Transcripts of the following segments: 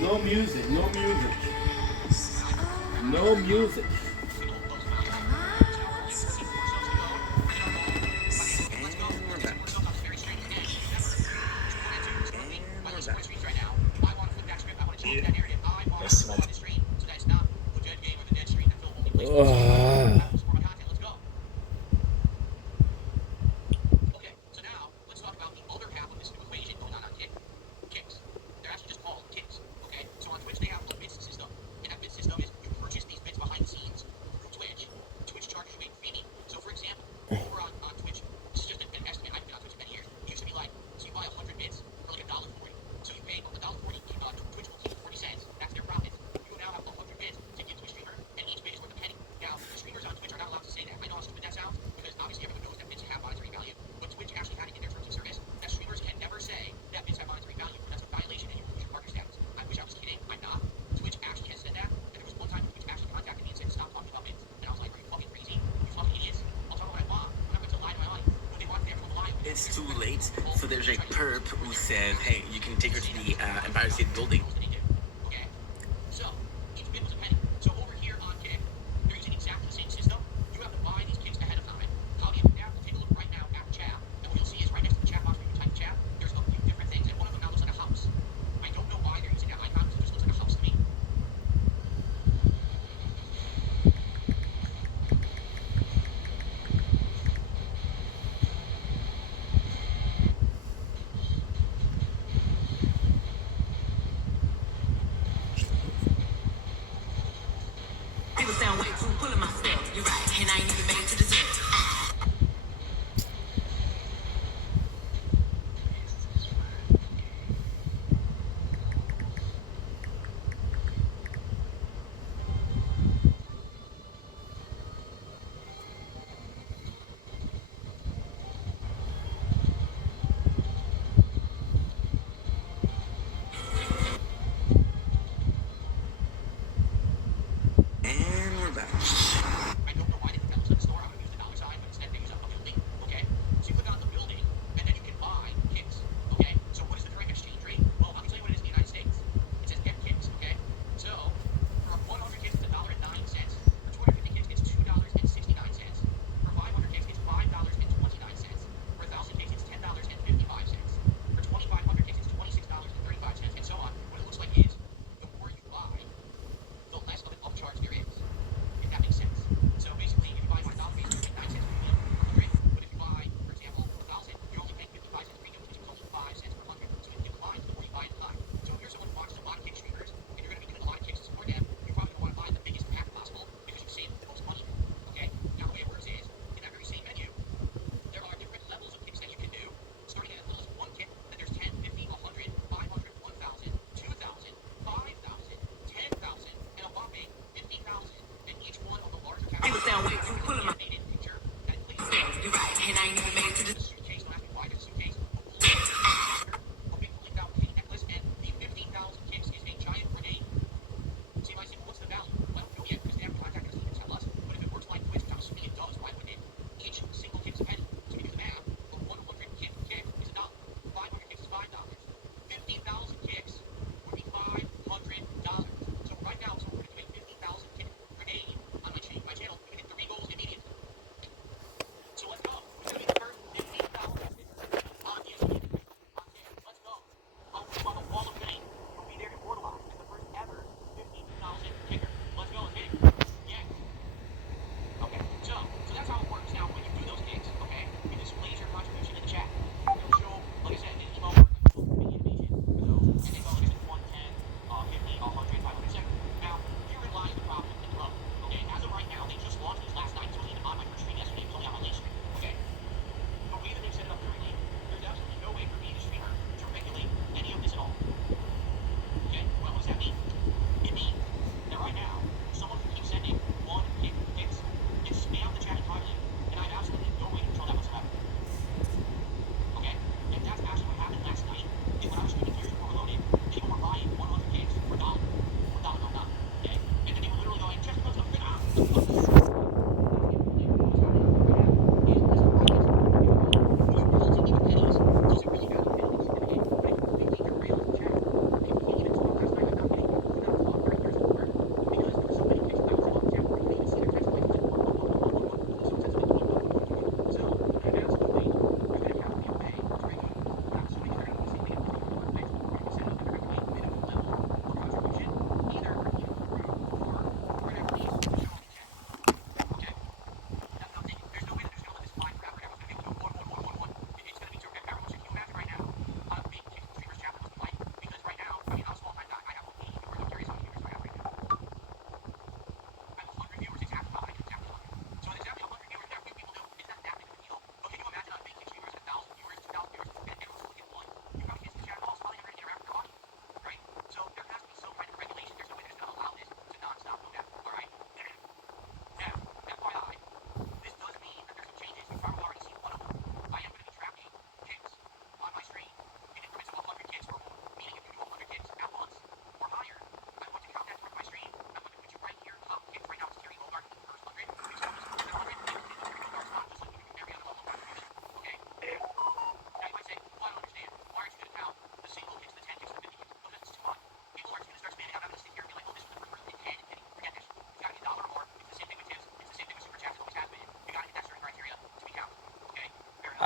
No music, no music, no music. And we're back. And we're back. Yeah. That's my Ugh. It's too late. So there's a perp who says, hey, you can take her to the Empire State Building. People sound way too full of myself. You're right, and I ain't even made it to dessert. And we're back. People sound way too full of myself. You're right, and I ain't even made it to dessert.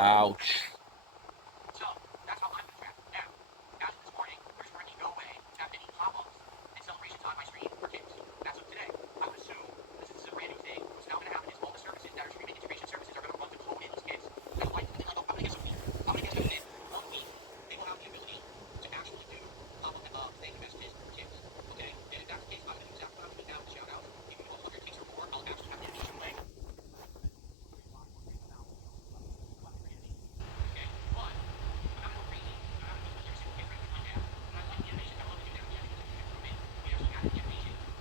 Ouch. So that's how I'm gonna track. Now, as of this morning, there's currently no way to have any pop-ups and celebrations on my screen for kids. As of today, I would assume that since this is a brand new thing, what's now gonna happen is all the services that are streaming integration services are gonna run to clone in these kids. That's why I'm gonna guess a week. I'm gonna guess that within 1 week, they will have the ability to actually do pop-up thank you messages for kids. Okay? And if that's the case, I'm gonna do exactly what I'm doing now with shout outs. If we do 100 kids or more, I'll actually have the animation link. Okay? But I'm not going crazy. I'm not gonna do every single kid right now. And I like the animation. I love to do that. We actually did an improvement. We actually added the animation for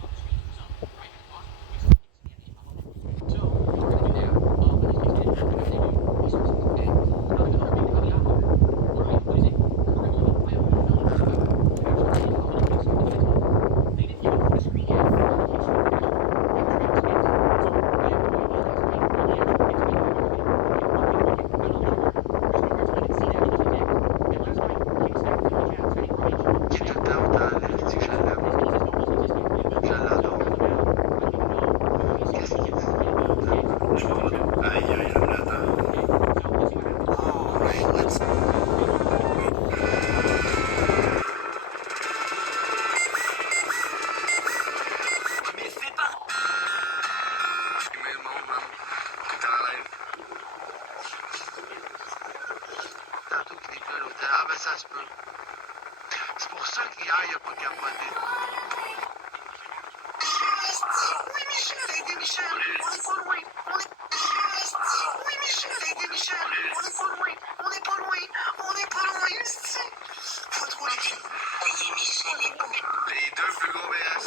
the streams themselves, right? And it's awesome. It's the animation pop up. So we're gonna do that. When these kids get it, we're gonna do resources. Okay? Another big caveat here. Alright, what is it? Currently, I have no ability to actually say how many kids the kids are. They didn't even put a screen yet for how many kids stream the actual track kids. So I have no idea last night how many actual kids we have everything. Okay, one kid. I don't know the number. There's no cards, I didn't see that because I didn't. And last night, King Stack was in the chat saying Ryan should be Qui tout out à l'elliptique, je l'aime. this many says no doesn't exist yet. It will. Je So l'adore. as of now, I don't even know how many songs we can activate with these kids. Je m'en vais. Aïe, aïe, je l'attends. Okay, so let's see what happens. Alright, let's Mais fais pas. filmer le monde, man. T'es en live. Tantôt qu'il n'est plus à l'hôtel. Ah, ben ça se peut. C'est pour ça qu'hier, il n'y a pas capoté. Oui, Michel, aidez Michel. On est pas loin. Oui, Michel, aidez Michel. On est pas loin. On est pas loin. On est pas loin. Faut trouver les filles. Voyez Michel est beau. Les deux plus gros BS.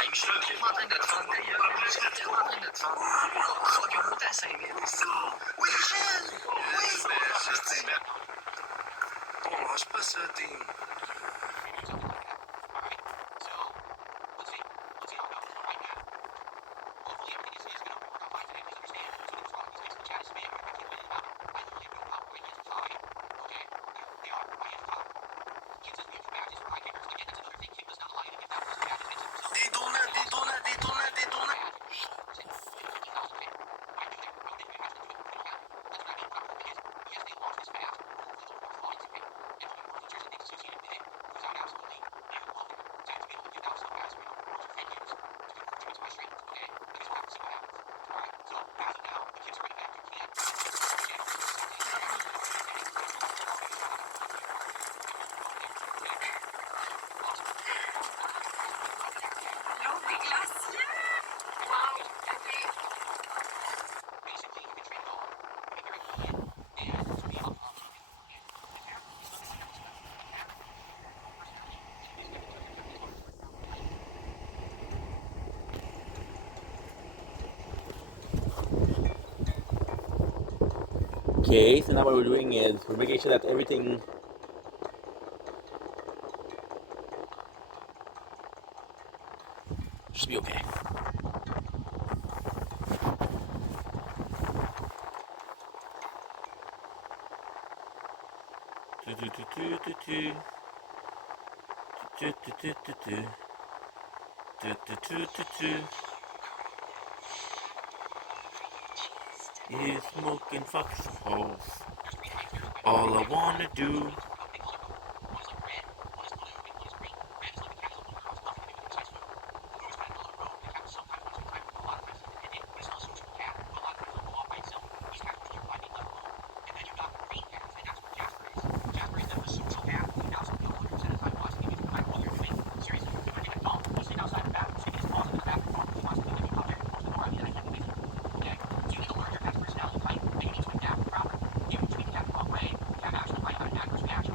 Hey, Michel, t'es pas en train de te fendre, ta gueule. Michel, t'es pas en train de te fendre. Oh, il a monté à 5 000. Oui, Michel. Oui. C'est bien. On lâche pas ça, team. Des donuts. L'eau des glaciers! Wow! Café! Okay, so now what we're doing is we're making sure that everything should be okay. He's smoking foxholes. All I wanna do. Personality type, and you need to adapt properly. If you tweak that the wrong way, you have actually write out an adverse reaction.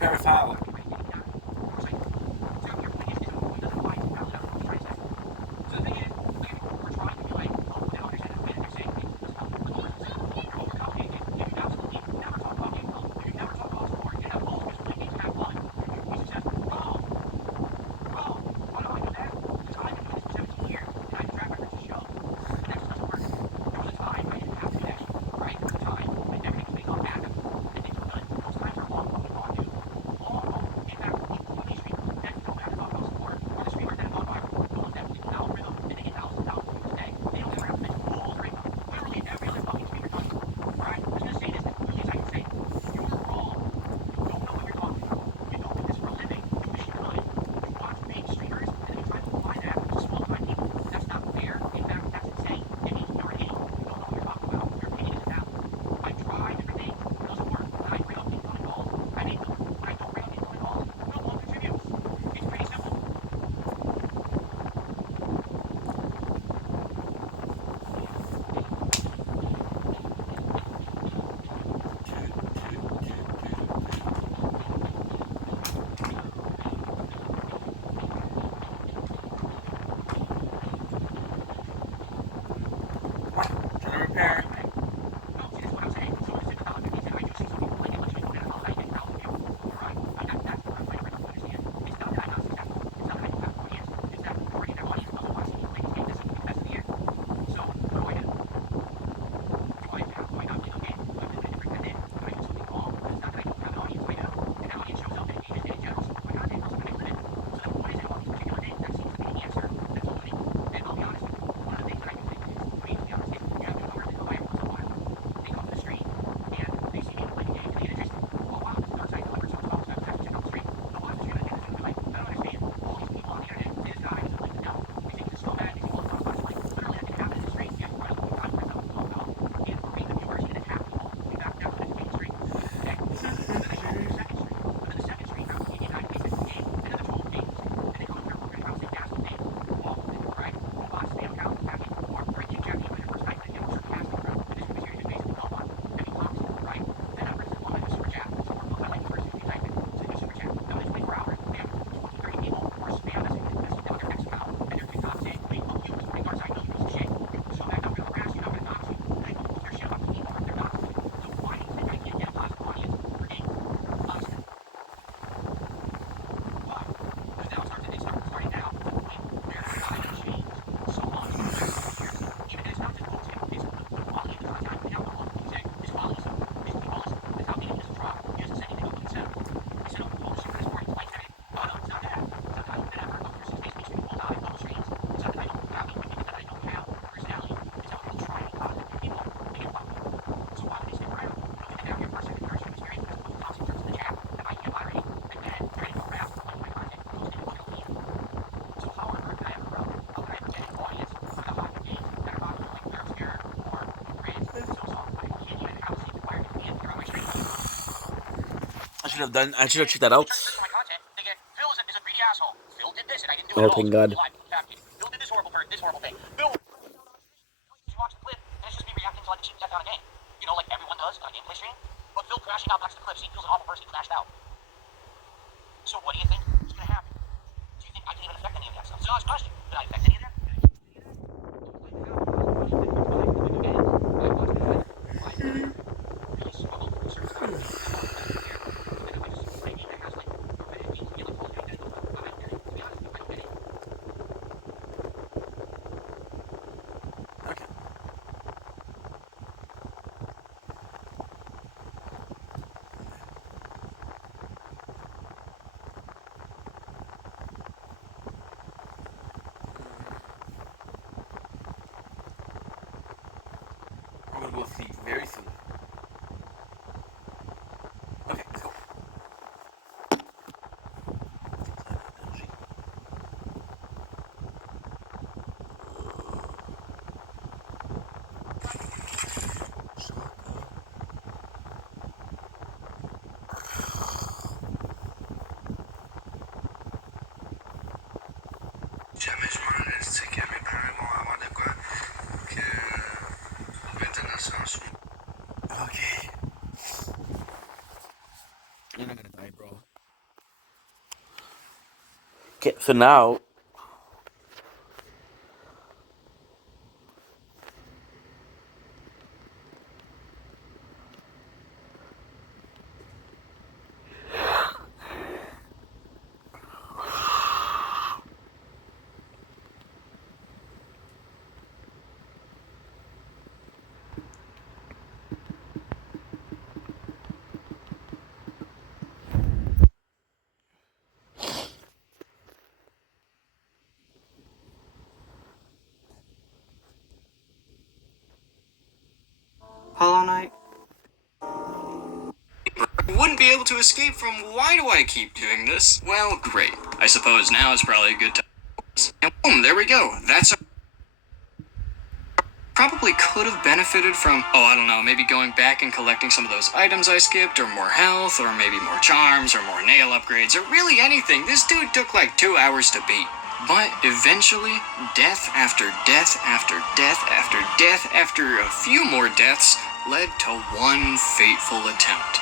repair file. I should have checked that out. My content, thinking Phil is a greedy asshole. Phil did this and I didn't do it Oh, at all. thank God. Phil did this horrible thing. Phil, you watch the clip and it's just me reacting to like the cheap death on a game. You know, like everyone does on a gameplay stream. But Phil crashing out back to the clip, so he feels an awful person. He crashed out. So what do you think is gonna happen? Do you think I can even affect any of that stuff? It's an honest question. Did I affect any of that? I'm gonna go sleep very soon. Okay, let's go. Jamais je m'en laisse, c'est que mes parents vont avoir de quoi que je vais te lancer en sous. Okay, so now Hollow Knight? Wouldn't be able to escape from why do I keep doing this? Well, great. I suppose now is probably a good time. And boom, there we go. That's a probably could have benefited from, oh, I don't know, maybe going back and collecting some of those items I skipped, or more health, or maybe more charms, or more nail upgrades, or really anything. This dude took like 2 hours to beat. But eventually, death after death after death after death after a few more deaths led to one fateful attempt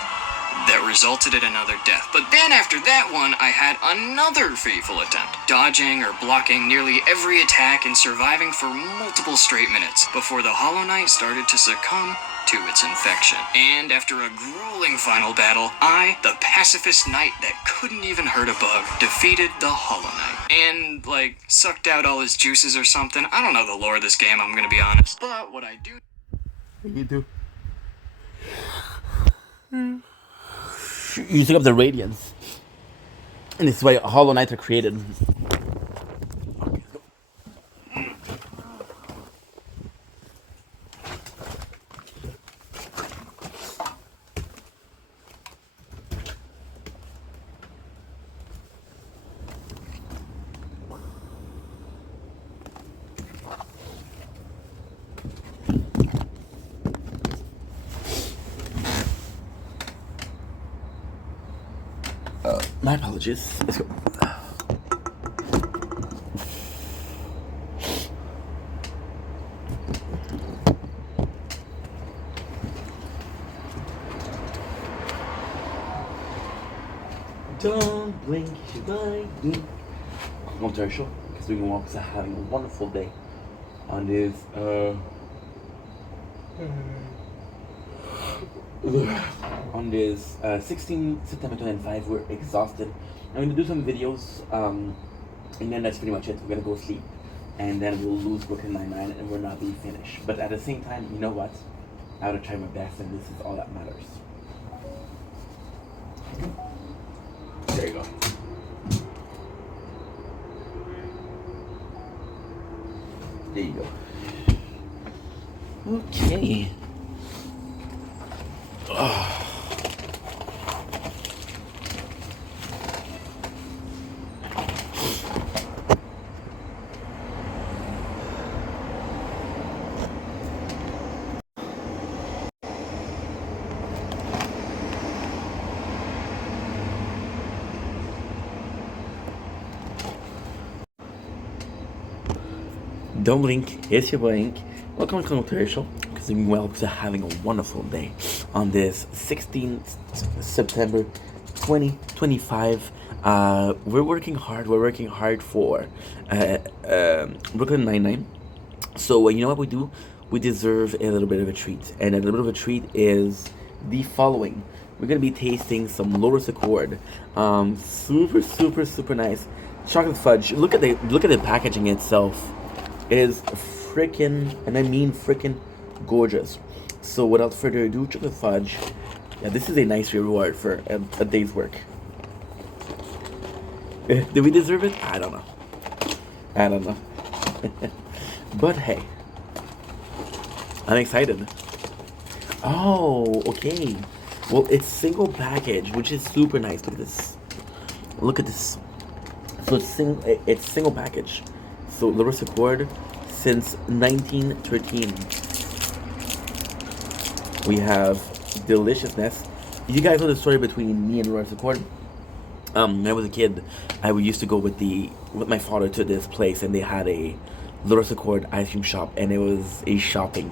that resulted in another death. But then after that one, I had another fateful attempt, dodging or blocking nearly every attack and surviving for multiple straight minutes before the Hollow Knight started to succumb to its infection. And after a grueling final battle, I, the pacifist knight that couldn't even hurt a bug, defeated the Hollow Knight. And, like, sucked out all his juices or something. I don't know the lore of this game, I'm gonna be honest. But what I do... you do. Using up the radiance, and this is why Hollow Knights are created. Okay, let's go. My apologies. Let's go. Don't blink, you might blink. Long story short, because we are having a wonderful day on this on this 16 September 2005. We're exhausted. I'm gonna do some videos, and then that's pretty much it. We're gonna go sleep, and then we'll lose Brooklyn Nine-Nine, and we'll not be finished. But at the same time, you know what? I would try my best, and this is all that matters. There you go. There you go. Okay. Don't blink, it's your blink. Welcome to Control Show, because I'm well to having a wonderful day on this 16th September 2025. We're working hard for Brooklyn Nine-Nine. So you know what we do? We deserve a little bit of a treat, and a little bit of a treat is the following. We're gonna be tasting some Lotus Accord. Super nice chocolate fudge. Look at the packaging itself. It is freaking, and I mean freaking gorgeous. So without further ado, chocolate fudge. Yeah, this is a nice reward for a day's work. Do we deserve it? I don't know. But hey, I'm excited. Oh, okay. Well, it's single package, which is super nice. Look at this. So it's single package. So Lotus Accord since 1913. We have deliciousness. You guys know the story between me and Lotus Accord. When I was a kid, I used to go with my father to this place, and they had a Lotus Accord ice cream shop, and it was a shopping.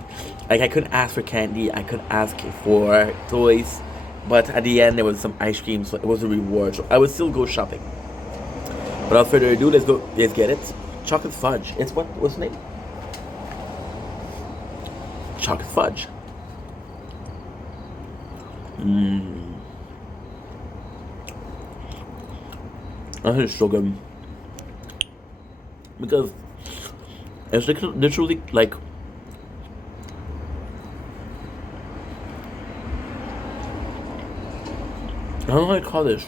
Like, I couldn't ask for candy, I couldn't ask for toys, but at the end there was some ice cream, so it was a reward. So I would still go shopping. Without further ado, let's get it. Chocolate fudge. It's what's the name? Chocolate fudge. That is so good. Because it's literally like I don't know how to call this.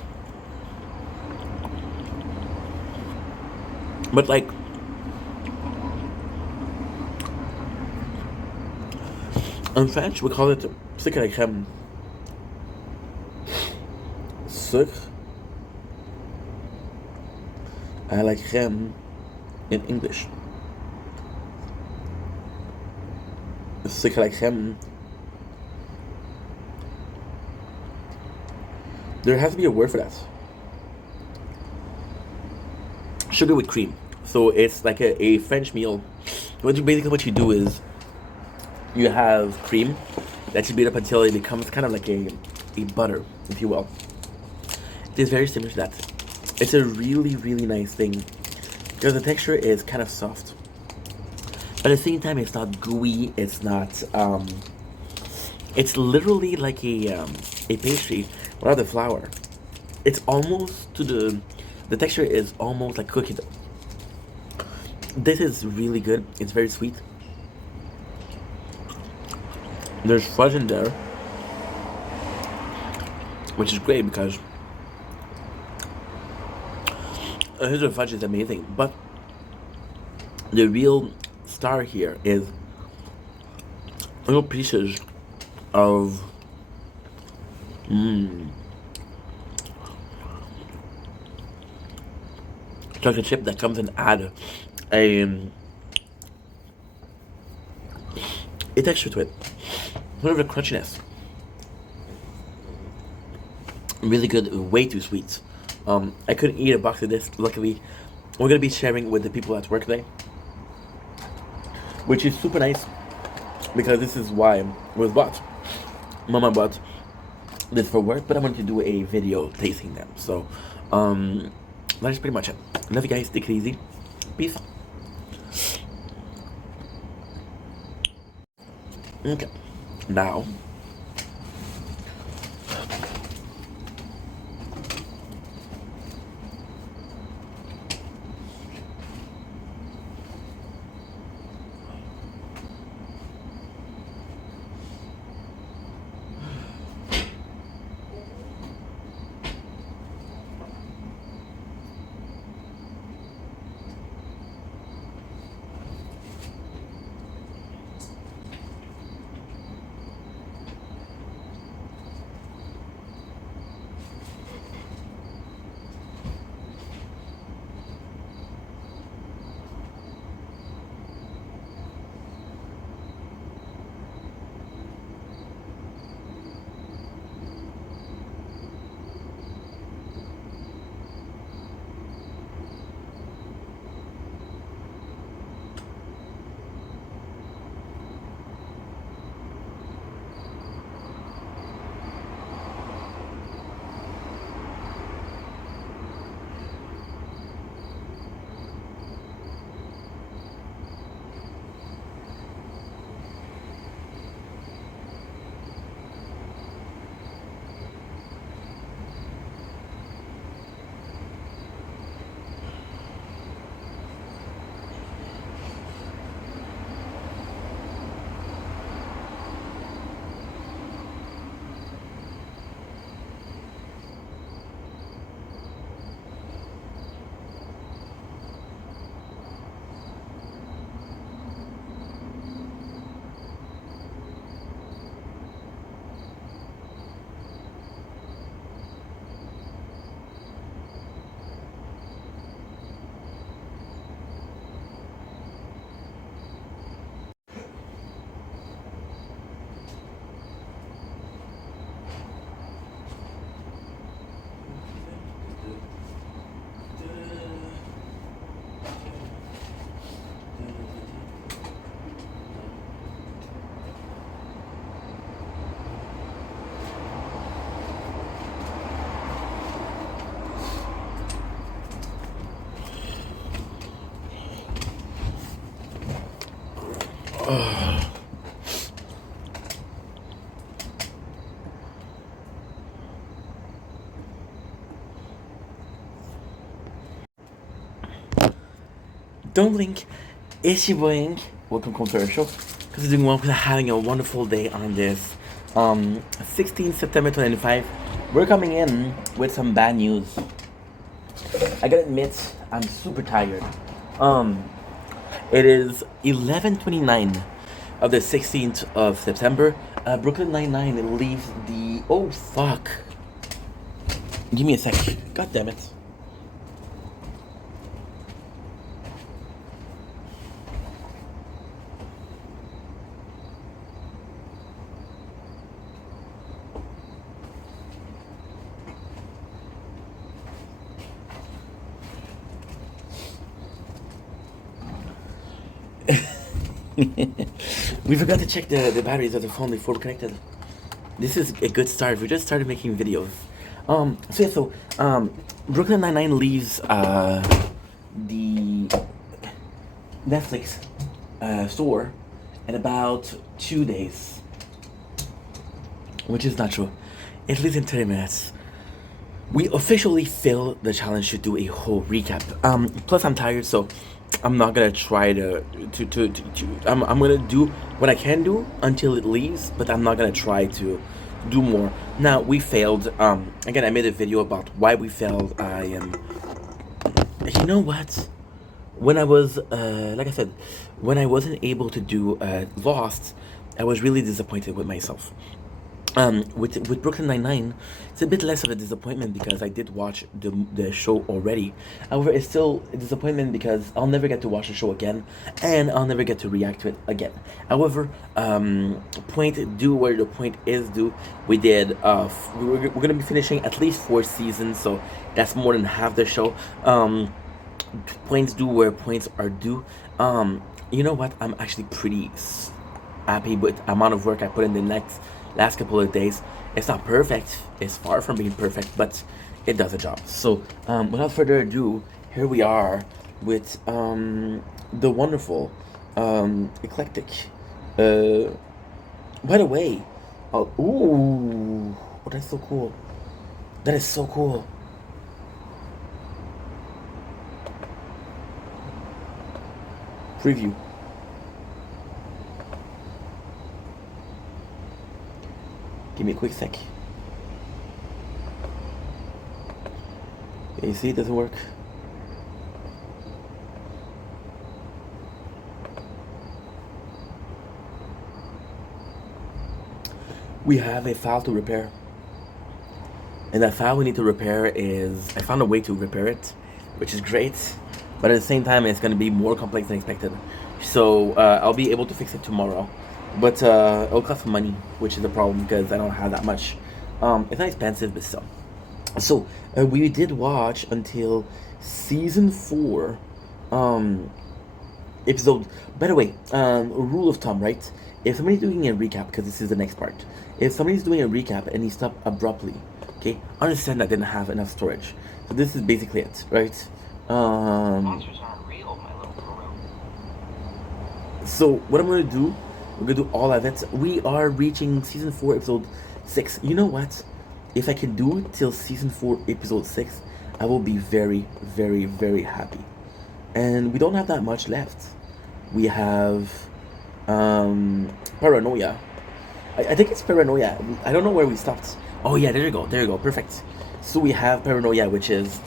But like in French we call it sucre à la crème. Sucre à la crème in English. Sucre à la crème. There has to be a word for that. Sugar with cream. So it's like a French meal. Basically what you do is you have cream that you beat up until it becomes kind of like a butter, if you will. It is very similar to that. It's a really, really nice thing because the texture is kind of soft. But at the same time, it's not gooey. It's not. It's literally like a pastry without the flour. It's almost to the texture is almost like cookie dough. This is really good. It's very sweet. There's fudge in there, which is great because the fudge is amazing. But the real star here is little pieces of chocolate chip that comes and add a texture to it. Sort of a crunchiness. Really good, way too sweet. I couldn't eat a box of this. Luckily, we're gonna be sharing with the people at work today, which is super nice because this is why it was bought. Mama bought this for work, but I wanted to do a video tasting them. So, that is pretty much it. Love you guys. Take it easy. Peace. Okay. Now. Don't blink. It's your boy Ink. Welcome to our show. Because you're doing well, because having a wonderful day on this 16th September 2025. We're coming in with some bad news. I gotta admit, I'm super tired. It is 11:29 of the 16th of September. Brooklyn Nine-Nine leaves the... Oh, fuck. Give me a sec. God damn it. We forgot to check the batteries of the phone before we connected. This is a good start. We just started making videos. Brooklyn Nine-Nine leaves the Netflix store in about 2 days, which is not true. It leaves in 30 minutes. We officially failed the challenge to do a whole recap. Plus I'm tired, so I'm not gonna try I'm gonna do what I can do until it leaves, but I'm not gonna try to do more. Now, we failed. Again, I made a video about why we failed. You know what? When I was, like I said, when I wasn't able to do Lost, I was really disappointed with myself. With Brooklyn Nine-Nine, it's a bit less of a disappointment because I did watch the show already. However, it's still a disappointment because I'll never get to watch the show again, and I'll never get to react to it again. However, point due where the point is due. We did. We're gonna be finishing at least 4 seasons, so that's more than half the show. Points due where points are due. You know what? I'm actually pretty happy with the amount of work I put in the last couple of days. It's not perfect. It's far from being perfect, but it does a job. So, without further ado, here we are with the wonderful, eclectic. By the way, ooh, oh, that's so cool. That is so cool. Preview. Give me a quick sec. You see, it doesn't work. We have a file to repair. And that file we need to repair is... I found a way to repair it, which is great. But at the same time, it's going to be more complex than expected. So, I'll be able to fix it tomorrow. But it'll cost money, which is a problem because I don't have that much. It's not expensive, but still. So we did watch until season 4, episode. By the way, rule of thumb, right? If somebody's doing a recap, because this is the next part. If somebody's doing a recap and he stopped abruptly, okay, understand I didn't have enough storage. So this is basically it, right? Monsters aren't real, my little guru. So what I'm gonna do. We're gonna do all of it. We are reaching season 4, episode 6. You know what? If I can do it till season 4, episode 6, I will be very, very, very happy. And we don't have that much left. We have Paranoia. I think it's Paranoia. I don't know where we stopped. Oh yeah, there you go. There you go. Perfect. So we have Paranoia, which is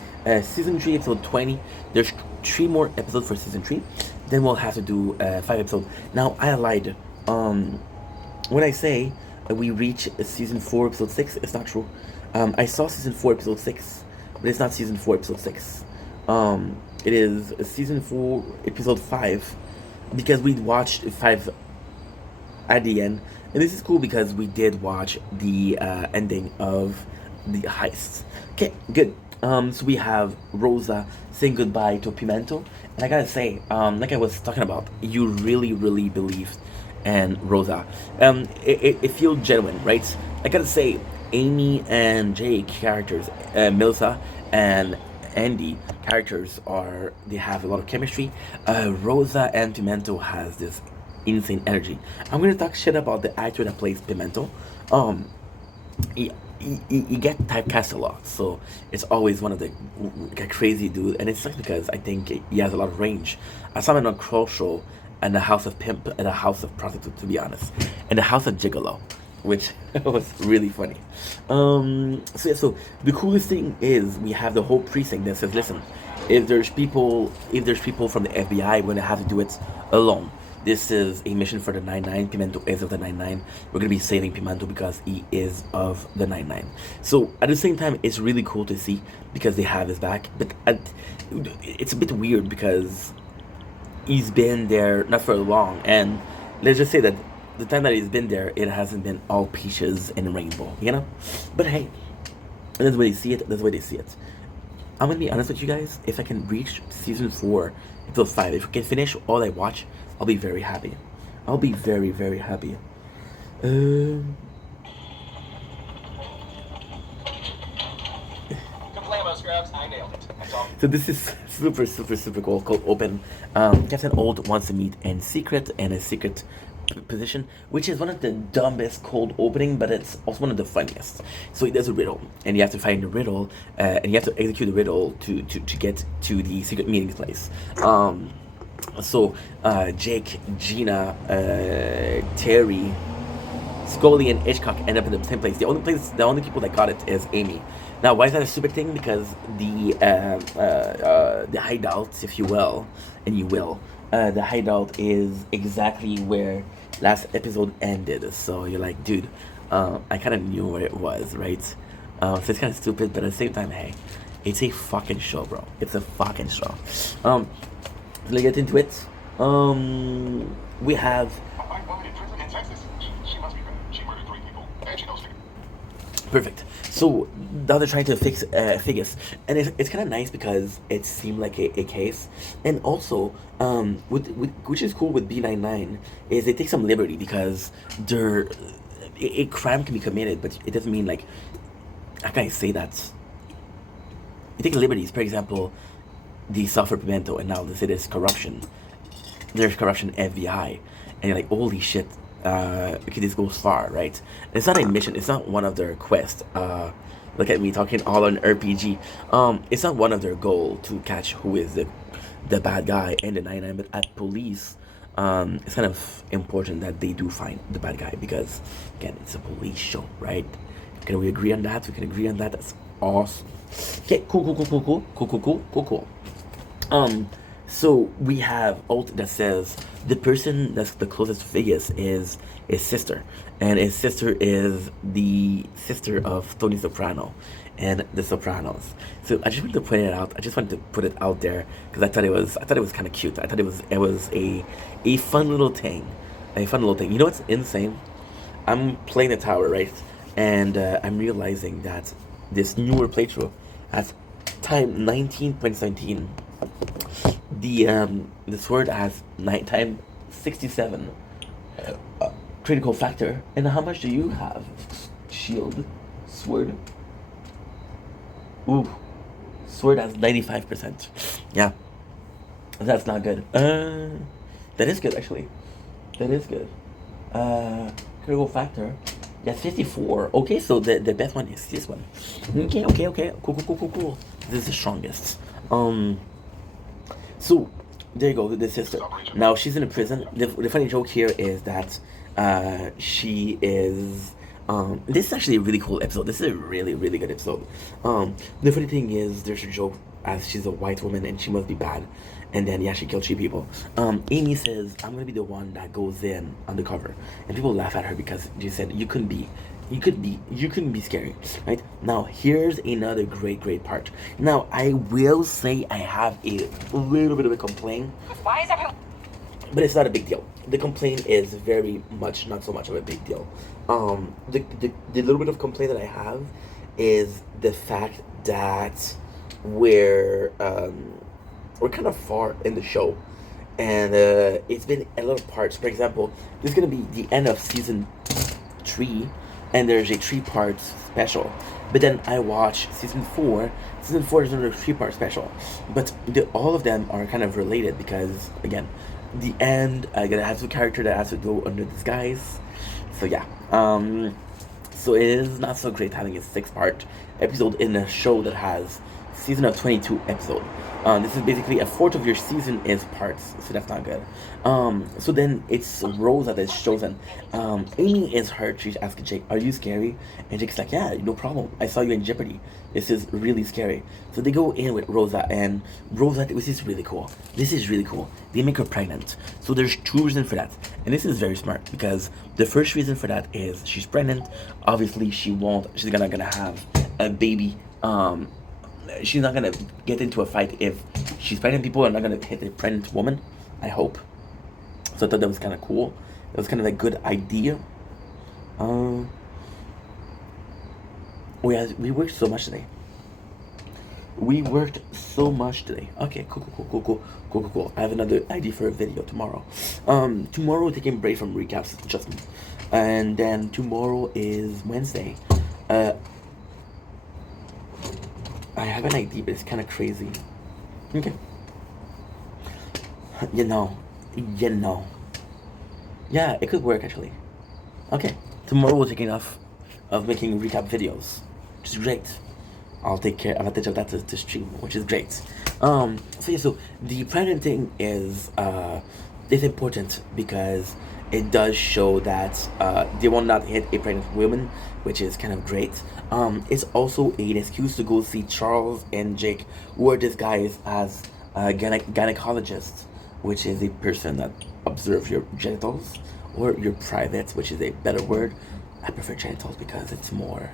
season 3, episode 20. There's 3 more episodes for season 3. Then we'll have to do 5 episodes. Now, I lied. When I say we reach season 4, episode 6, it's not true. I saw season 4, episode 6, but it's not season 4, episode 6. It is season 4, episode 5, because we watched 5 at the end. And this is cool because we did watch the ending of the heist. Okay, good. So we have Rosa saying goodbye to Pimento. And I gotta say, like I was talking about, you really, really believed in Rosa. It feels genuine, right? I gotta say, Amy and Jake characters, Milsa and Andy characters they have a lot of chemistry. Rosa and Pimento has this insane energy. I'm gonna talk shit about the actor that plays Pimento. Um, he get typecast a lot, so it's always one of the crazy dude, and it's just because I think he has a lot of range. I saw him on Crow Show and the House of Pimp and the House of Prostitute, to be honest, and the House of Gigolo, which was really funny. So yeah, so the coolest thing is we have the whole precinct that says, listen, if there's people from the FBI, we're gonna have to do it alone. This is a mission for the 99. Pimento is of the 99. We're gonna be saving Pimento because he is of the 99. So at the same time, it's really cool to see because they have his back. But it's a bit weird because he's been there not for long, and let's just say that the time that he's been there, it hasn't been all peaches and rainbow, you know. But hey, that's the way they see it. That's the way they see it. I'm gonna be honest with you guys. If I can reach season 4, episode 5, if I can finish all I watch, I'll be very happy. I'll be very, very happy. Complain about Scrubs, I nailed it. That's all. So this is super, super, super cool. Called Open. Captain Old wants to meet in secret, and a secret position, which is one of the dumbest cold opening, but it's also one of the funniest. So he does a riddle, and you have to find the riddle, and you have to execute the riddle to get to the secret meeting place. So Jake, Gina, Terry, Scully, and Hitchcock end up in the same place. The only people that got it is Amy. Now, why is that a stupid thing? Because the hideout, if you will, and you will, the hideout is exactly where last episode ended. So you're like, dude, I kind of knew where it was, right? So it's kind of stupid, but at the same time, hey, it's a fucking show, bro. It's a fucking show. Let's get into it. We have My woman in prison in Texas. She must be bad. She murdered 3 people, and she knows figures. perfect. So now they're trying to fix Figgis, and it's kind of nice because it seemed like a case, and also with which is cool with B99 is they take some liberty because a crime can be committed, but it doesn't mean like, how can I say that? You take liberties, for example, the software Pimento, and now they say there's corruption. There's corruption FBI, and you're like, holy shit. Okay, this goes far, right? It's not a mission. It's not one of their quests. Look at me talking all on RPG. It's not one of their goal to catch who is the bad guy and the 99. But at police, it's kind of important that they do find the bad guy because, again, it's a police show, right? Can we agree on that? We can agree on that. That's awesome. Okay, cool. So we have alt that says the person that's the closest to Figgis is his sister, and his sister is the sister of Tony Soprano and The Sopranos. So I just wanted to point it out. I just wanted to put it out there because I thought it was kind of cute. I thought it was a fun little thing, You know what's insane? I'm playing the tower, right, and I'm realizing that this newer playthrough has time 19.17. The sword has time 67 critical factor. And how much do you have? Shield, sword. Ooh, sword has 95%. Yeah, that's not good. That is good actually. That is good. Critical factor. That's 54. Okay, so the best one is this one. Okay. Cool. This is the strongest. So there you go, the sister. Now she's in a prison. The funny joke here is that she is. This is actually a really cool episode. This is a really, really good episode. The funny thing is, there's a joke as she's a white woman and she must be bad, and then she killed 3 people. Amy says, "I'm gonna be the one that goes in undercover," and people laugh at her because she said, "You couldn't be scary," right? Now here's another great part. Now I will say I have a little bit of a complaint. Why is everyone? But it's not a big deal. The complaint is very much not so much of a big deal. The little bit of complaint that I have is the fact that we're kind of far in the show, and it's been a lot of parts. For example, this is gonna be the end of season 3, and there's a 3-part special. But then I watch season 4. Season 4 is another 3-part special, but all of them are kind of related because, again, the end, I gotta have a character that has to go under disguise. So yeah, so it is not so great having a 6-part episode in a show that has season of 22 episode. This is basically a fourth of your season is parts, so that's not good. So then it's Rosa that is chosen. Amy is hurt. She's asking Jake, "Are you scary?" And Jake's like, "Yeah, no problem. I saw you in Jeopardy. This is really scary." So they go in with Rosa, and Rosa, this is really cool. This is really cool. They make her pregnant. So there's 2 reasons for that, and this is very smart because the first reason for that is she's pregnant. Obviously, she's gonna have a baby. She's not gonna get into a fight if she's pregnant. People are not gonna hit a pregnant woman, I hope. So I thought that was kind of cool. It was kind of a good idea. We worked so much today. Okay, cool. I have another idea for a video tomorrow. Tomorrow we're taking a break from recaps, just me. And then tomorrow is Wednesday. I have an idea, but it's kind of crazy. Okay. You know. Yeah, it could work actually. Okay. Tomorrow we're taking off of making recap videos, which is great. I'll take advantage of that to stream, which is great. So yeah, so the pregnant thing is important because it does show that they will not hit a pregnant woman, which is kind of great. It's also an excuse to go see Charles and Jake, who are disguised as gynecologists, which is a person that observes your genitals or your privates, which is a better word. I prefer genitals because it's more,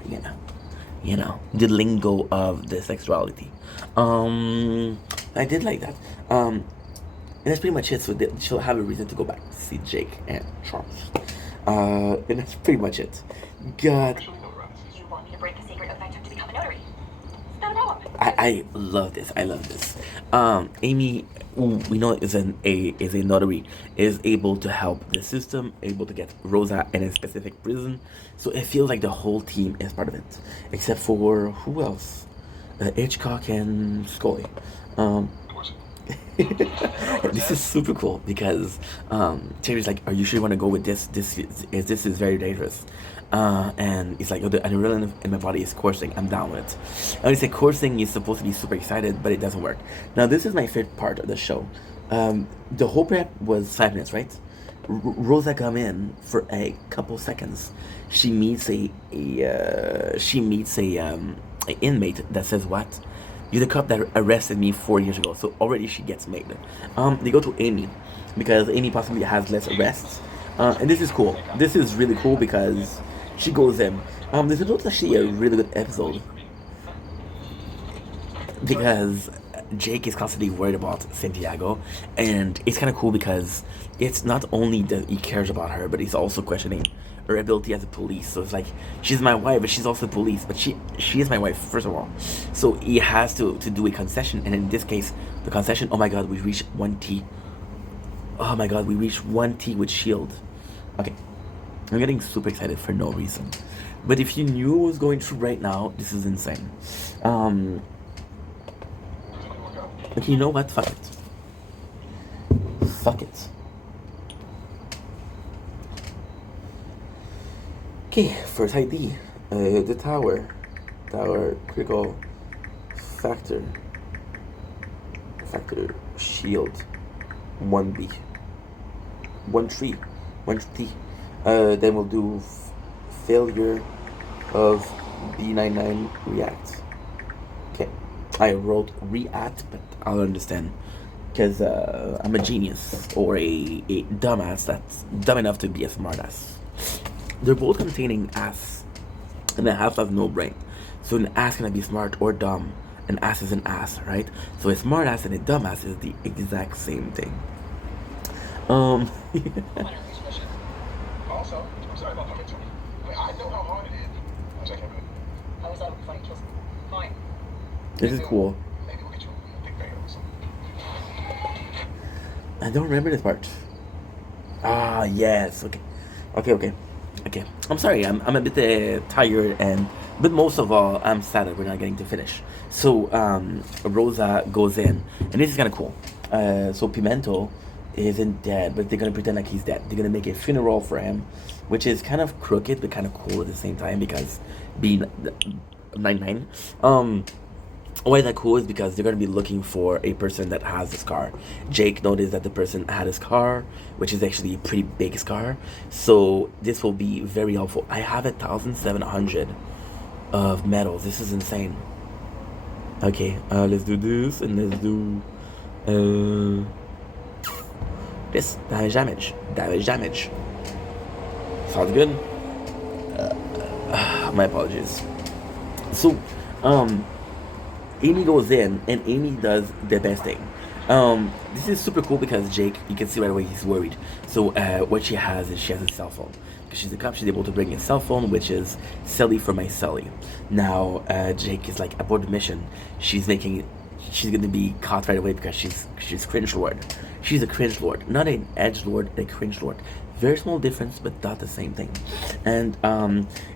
the lingo of the sexuality. I did like that. And that's pretty much it. So she'll have a reason to go back to see Jake and Charles. And that's pretty much it. God, You want me to break the secret of Vector to become a notary? Not a problem. I love this. Amy, who we know is a notary, is able to help the system, able to get Rosa in a specific prison. So it feels like the whole team is part of it, except for who else? Hitchcock and Scully. This is super cool because Terry's like, "Are you sure you want to go with this? This is very dangerous." And it's like, "Oh, the adrenaline in my body is coursing. I'm down with it." And it's like coursing is supposed to be super excited, but it doesn't work. Now, this is my favorite part of the show. The whole prep was 5 minutes, right? Rosa come in for a couple seconds. She meets a inmate that says, "What? You're the cop that arrested me 4 years ago." So already she gets made. They go to Amy because Amy possibly has less arrests. And this is cool. This is really cool because she goes in. This episode is actually a really good episode because Jake is constantly worried about Santiago, and it's kind of cool because it's not only that he cares about her, but he's also questioning her ability as a police. So it's like, she's my wife, but she's also police, but she is my wife, first of all. So he has to do a concession, and in this case, the concession, oh my god, we reached 1T. Oh my god, we reached 1T with Shield. Okay, I'm getting super excited for no reason. But if you knew what was going through right now, this is insane. But you know what? Fuck it. Okay, first ID. The tower. Critical factor. Shield. 1B. 1-3. 1-3. Then we'll do failure of B99 react. Okay. I wrote react, but I'll understand. Because I'm a genius. Or a dumbass that's dumb enough to be a smartass. They're both containing ass. And the ass has no brain. So an ass can be smart or dumb. An ass is an ass, right? So a smart ass and a dumb ass is the exact same thing. Also, I'm sorry about talking to me. I know how hard it is. I'm checking it. I was out before you killed fine. This is cool. Maybe we'll get you a big bang or something. I don't remember this part. Ah, yes. Okay. I'm sorry. I'm a bit tired, but most of all, I'm sad that we're not getting to finish. So Rosa goes in, and this is kind of cool. So Pimento isn't dead, but they're gonna pretend like he's dead. They're gonna make a funeral for him, which is kind of crooked but kind of cool at the same time because being 99. Why that cool is because they're gonna be looking for a person that has a scar. Jake noticed that the person had a scar, which is actually a pretty big scar. So this will be very helpful. I have 1,700 of medals. This is insane. Okay, let's do this and let's do this damage. Damage. Sounds good. My apologies. So, Amy goes in and Amy does the best thing. This is super cool because Jake, you can see right away he's worried. So what she has is she has a cell phone. Because she's a cop, she's able to bring a cell phone, which is Sally for my Sally. Now Jake is like aboard the mission. She's gonna be caught right away because she's cringe lord. She's a cringe lord, not an edge lord, a cringe lord. Very small difference, but not the same thing. And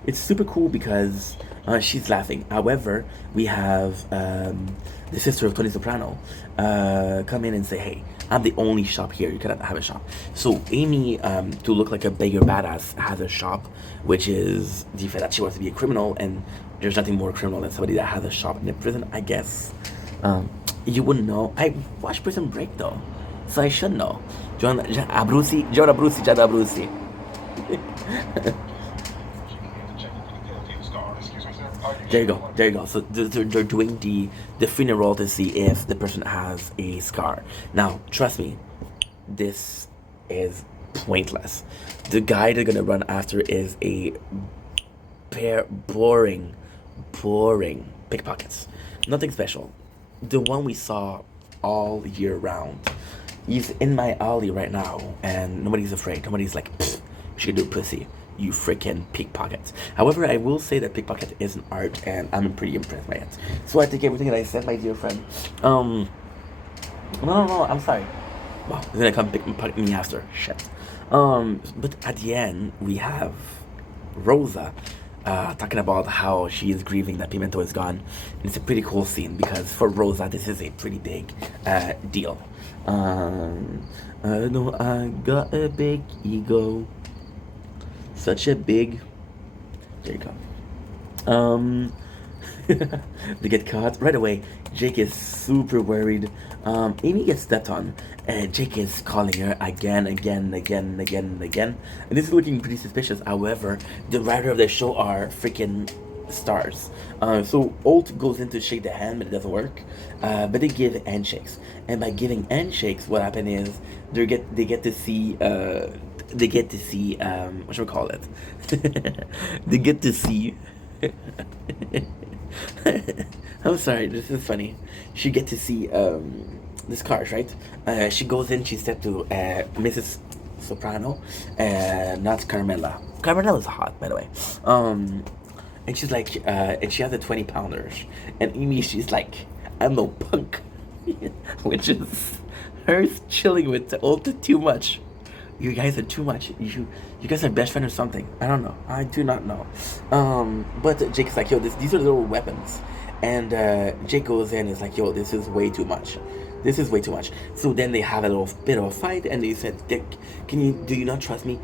it's super cool because she's laughing. However, we have the sister of Tony Soprano come in and say, hey, I'm the only shop here. You cannot have a shop. So Amy, to look like a bigger badass, has a shop, which is the fact that she wants to be a criminal, and there's nothing more criminal than somebody that has a shop in a prison, I guess. You wouldn't know. I watched Prison Break though, so I should know. John Abruzzi. There you go. So they're doing the funeral to see if the person has a scar. Now, trust me, this is pointless. The guy they're gonna run after is a boring pickpockets. Nothing special. The one we saw all year round. He's in my alley right now, and nobody's afraid. Nobody's like, we should do pussy, you freaking pickpockets. However, I will say that pickpocket is an art, and I'm pretty impressed by it. So I take everything that I said, my dear friend. No, I'm sorry. Well, he's gonna come pick me after. Shit. But at the end, we have Rosa talking about how she is grieving that Pimento is gone. And it's a pretty cool scene because for Rosa, this is a pretty big deal. I know I got a big ego. Such a big. There you go. They get caught right away. Jake is super worried. Amy gets stepped on, and Jake is calling her again. And this is looking pretty suspicious. However, the writer of the show are freaking stars. So Holt goes in to shake the hand, but it doesn't work. But they give handshakes, and by giving handshakes, what happened is they get to see what should we call it? They get to see. I'm sorry, this is funny. She get to see the scars, right? She goes in, she said to Mrs. Soprano, not Carmela. Carmela is hot, by the way. And she's like, and she has a 20-pounders. And Amy, she's like, I'm no punk. Which is her chilling with Ulta too much. You guys are too much. You guys are best friends or something. I don't know. I do not know. But Jake's like, yo, these are little weapons. And Jake goes in and is like, yo, this is way too much. This is way too much. So then they have a little bit of a fight, and they said, Dick, do you not trust me?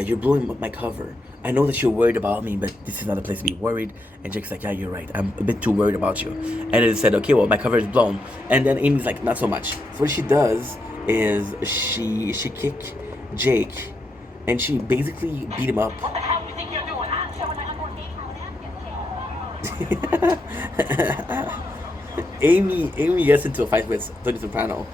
You're blowing up my cover. I know that you're worried about me, but this is not a place to be worried. And Jake's like, yeah, you're right. I'm a bit too worried about you. And they said, okay, well, my cover is blown. And then Amy's like, not so much. So what she does is she kick Jake, and she basically beat him up. What the hell do you think you're doing? I'm showing my unborn baby how it Amy gets into a fight with Tony Soprano,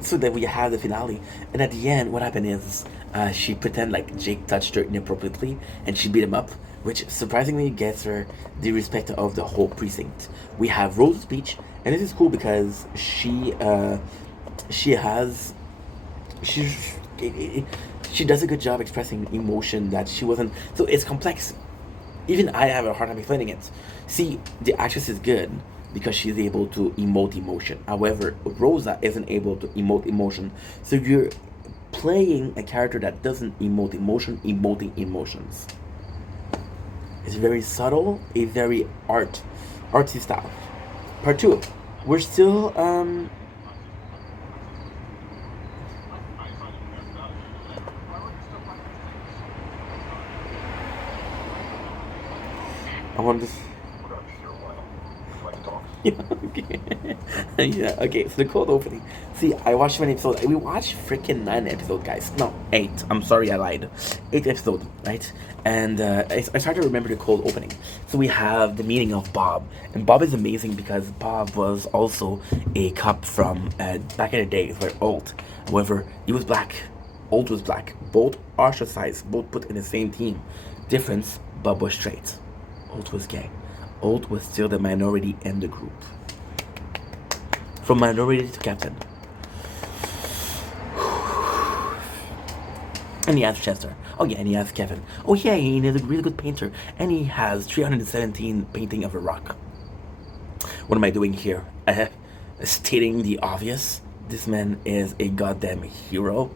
so that we have the finale. And at the end, what happened is she pretend like Jake touched her inappropriately, and she beat him up, which surprisingly gets her the respect of the whole precinct. We have Rose's speech, and this is cool because she does a good job expressing emotion that she wasn't. So it's complex. Even I have a hard time explaining it. See, the actress is good because she's able to emote emotion. However, Rosa isn't able to emote emotion. So you're playing a character that doesn't emote emotion, emoting emotions. It's very subtle, a very artsy style. Part 2. We're still I want this. We're gonna be here a while. We like to talk. Yeah, okay. Yeah, okay, so the cold opening. See, I watched 1 episode. We watched freaking 9 episodes, guys. No, 8. I'm sorry, I lied. 8 episodes, right? And I started to remember the cold opening. So we have the meeting of Bob. And Bob is amazing because Bob was also a cop from back in the days where Alt. However, he was black. Alt was black. Both ostracized, both put in the same team. Difference, Bob was straight. Alt was gay. Alt was still the minority in the group. From minority to captain. And he has Chester. Oh yeah, and he has Kevin. Oh yeah, he is a really good painter. And he has 317 painting of a rock. What am I doing here? Stating the obvious. This man is a goddamn hero.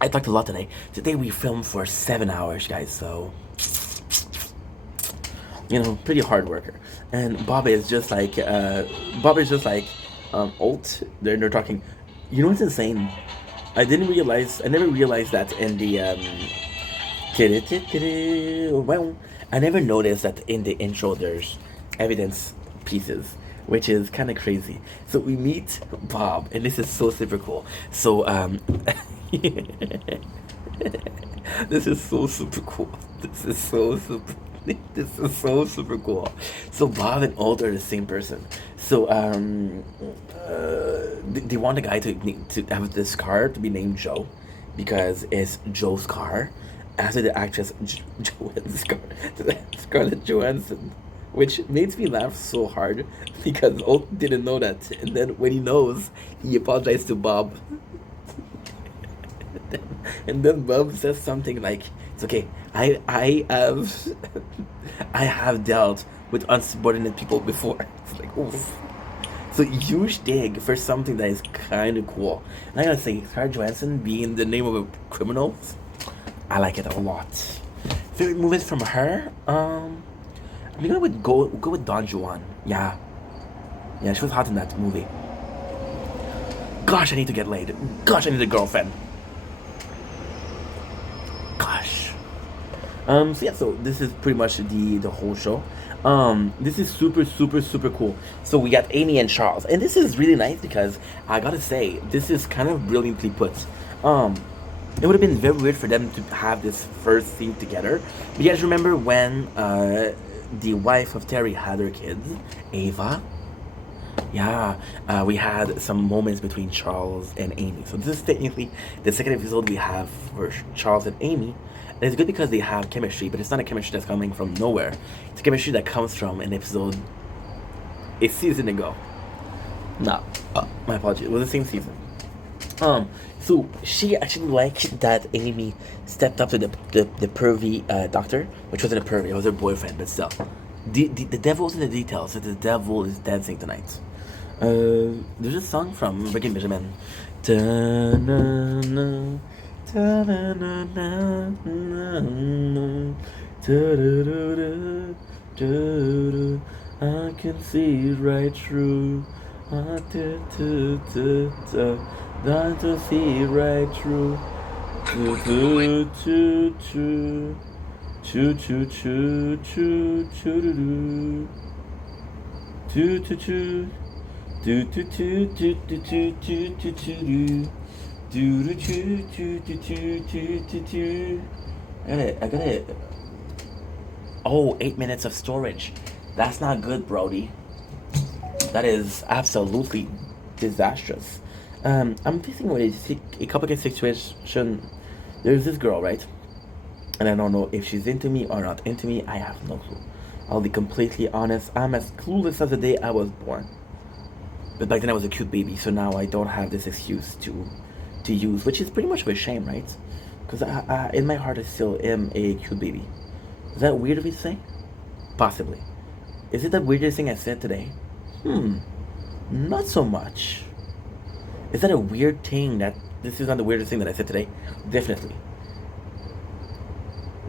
I talked a lot today. Today we filmed for 7 hours, guys, so pretty hard worker. And Bob is just like Alt. They're talking. You know what's insane? I never realized that in the well, I never noticed that in the intro there's evidence pieces, which is kind of crazy. So we meet Bob, and this is so super cool. So this is so super cool. This is so super cool. So Bob and Alt are the same person. So they want the guy to have this car to be named Joe, because it's Joe's car, after the actress Scarlett Johansson, which makes me laugh so hard because Alt didn't know that, and then when he knows, he apologized to Bob. And then Bob says something like, "It's okay. I have dealt with unsubordinate people before." It's like, oof. So huge dig for something that is kind of cool. And I gotta say, Scarlett Johansson being the name of a criminal, I like it a lot. Favorite movies from her? I'm gonna go with Don Juan. Yeah, she was hot in that movie. Gosh, I need to get laid. Gosh, I need a girlfriend. Gosh. So yeah, so this is pretty much the whole show. This is super cool. So we got Amy and Charles, and this is really nice because I gotta say, this is kind of brilliantly put. It would have been very weird for them to have this first scene together. But you guys remember when the wife of Terry had her kids, Ava? Yeah, we had some moments between Charles and Amy. So this is technically the second episode we have for Charles and Amy. And it's good because they have chemistry, but it's not a chemistry that's coming from nowhere. It's a chemistry that comes from an episode a season ago. No, my apologies. It was the same season. So she actually liked that Amy stepped up to the pervy doctor, which wasn't a pervy, it was her boyfriend, but still. The devil's in the details, so the devil is dancing tonight. There's a song from Ricky and Benjamin. Ta-na-na, ta-na-na-na, ta-da-da-da, da-da. I can see right through. Not to see right through. Choo choo choo choo choo doo doo choo choo choo choo choo choo choo choo choo choo doo doo choo choo choo choo choo choo. I got it. Oh, 8 minutes of storage. That's not good, Brody. That is absolutely disastrous. I'm facing with a complicated situation. There's this girl, right? And I don't know if she's into me or not into me. I have no clue. I'll be completely honest. I'm as clueless as the day I was born. But back then I was a cute baby, so now I don't have this excuse to use, which is pretty much of a shame, right? Because I in my heart I still am a cute baby. Is that weird of me to say? Possibly. Is it the weirdest thing I said today? Not so much. Is that a weird thing that this is not the weirdest thing that I said today? Definitely.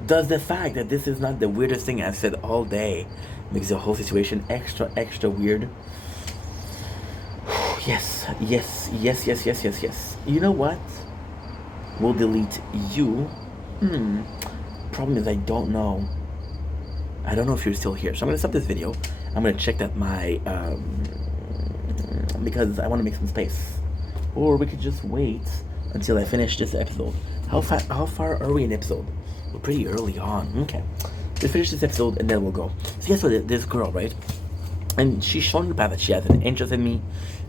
Does the fact that this is not the weirdest thing I've said all day makes the whole situation extra weird? Yes. You know what? We'll delete you. problem is I don't know if you're still here. So I'm gonna stop this video. I'm gonna check that my because I want to make some space, or we could just wait until I finish this episode. How far are we in episode? We're pretty early on. Okay, let's finish this episode and then we'll go. So guess what? This girl, right? And she's shown the path that she has an interest in me,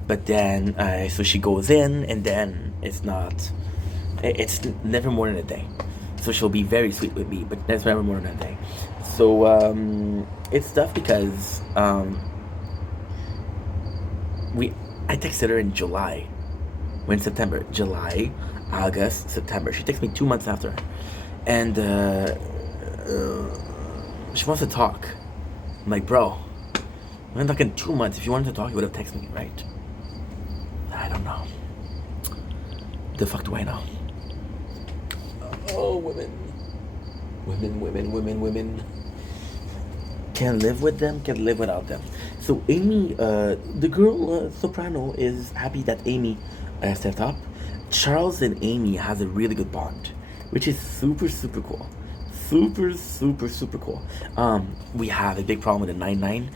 but then so she goes in, and then it's never more than a day. So she'll be very sweet with me, but that's never more than a day. So it's tough because I texted her in July. We're in September. July, August, September. She texted me 2 months after. And she wants to talk. I'm like, bro, we're not talking 2 months. If you wanted to talk, you would have texted me, right? I don't know. The fuck do I know? Oh, women. Women. Can't live with them, can't live without them. So Amy, the girl soprano, is happy that Amy stepped up. Charles and Amy has a really good bond, which is super cool. Super cool. We have a big problem with the 9-9.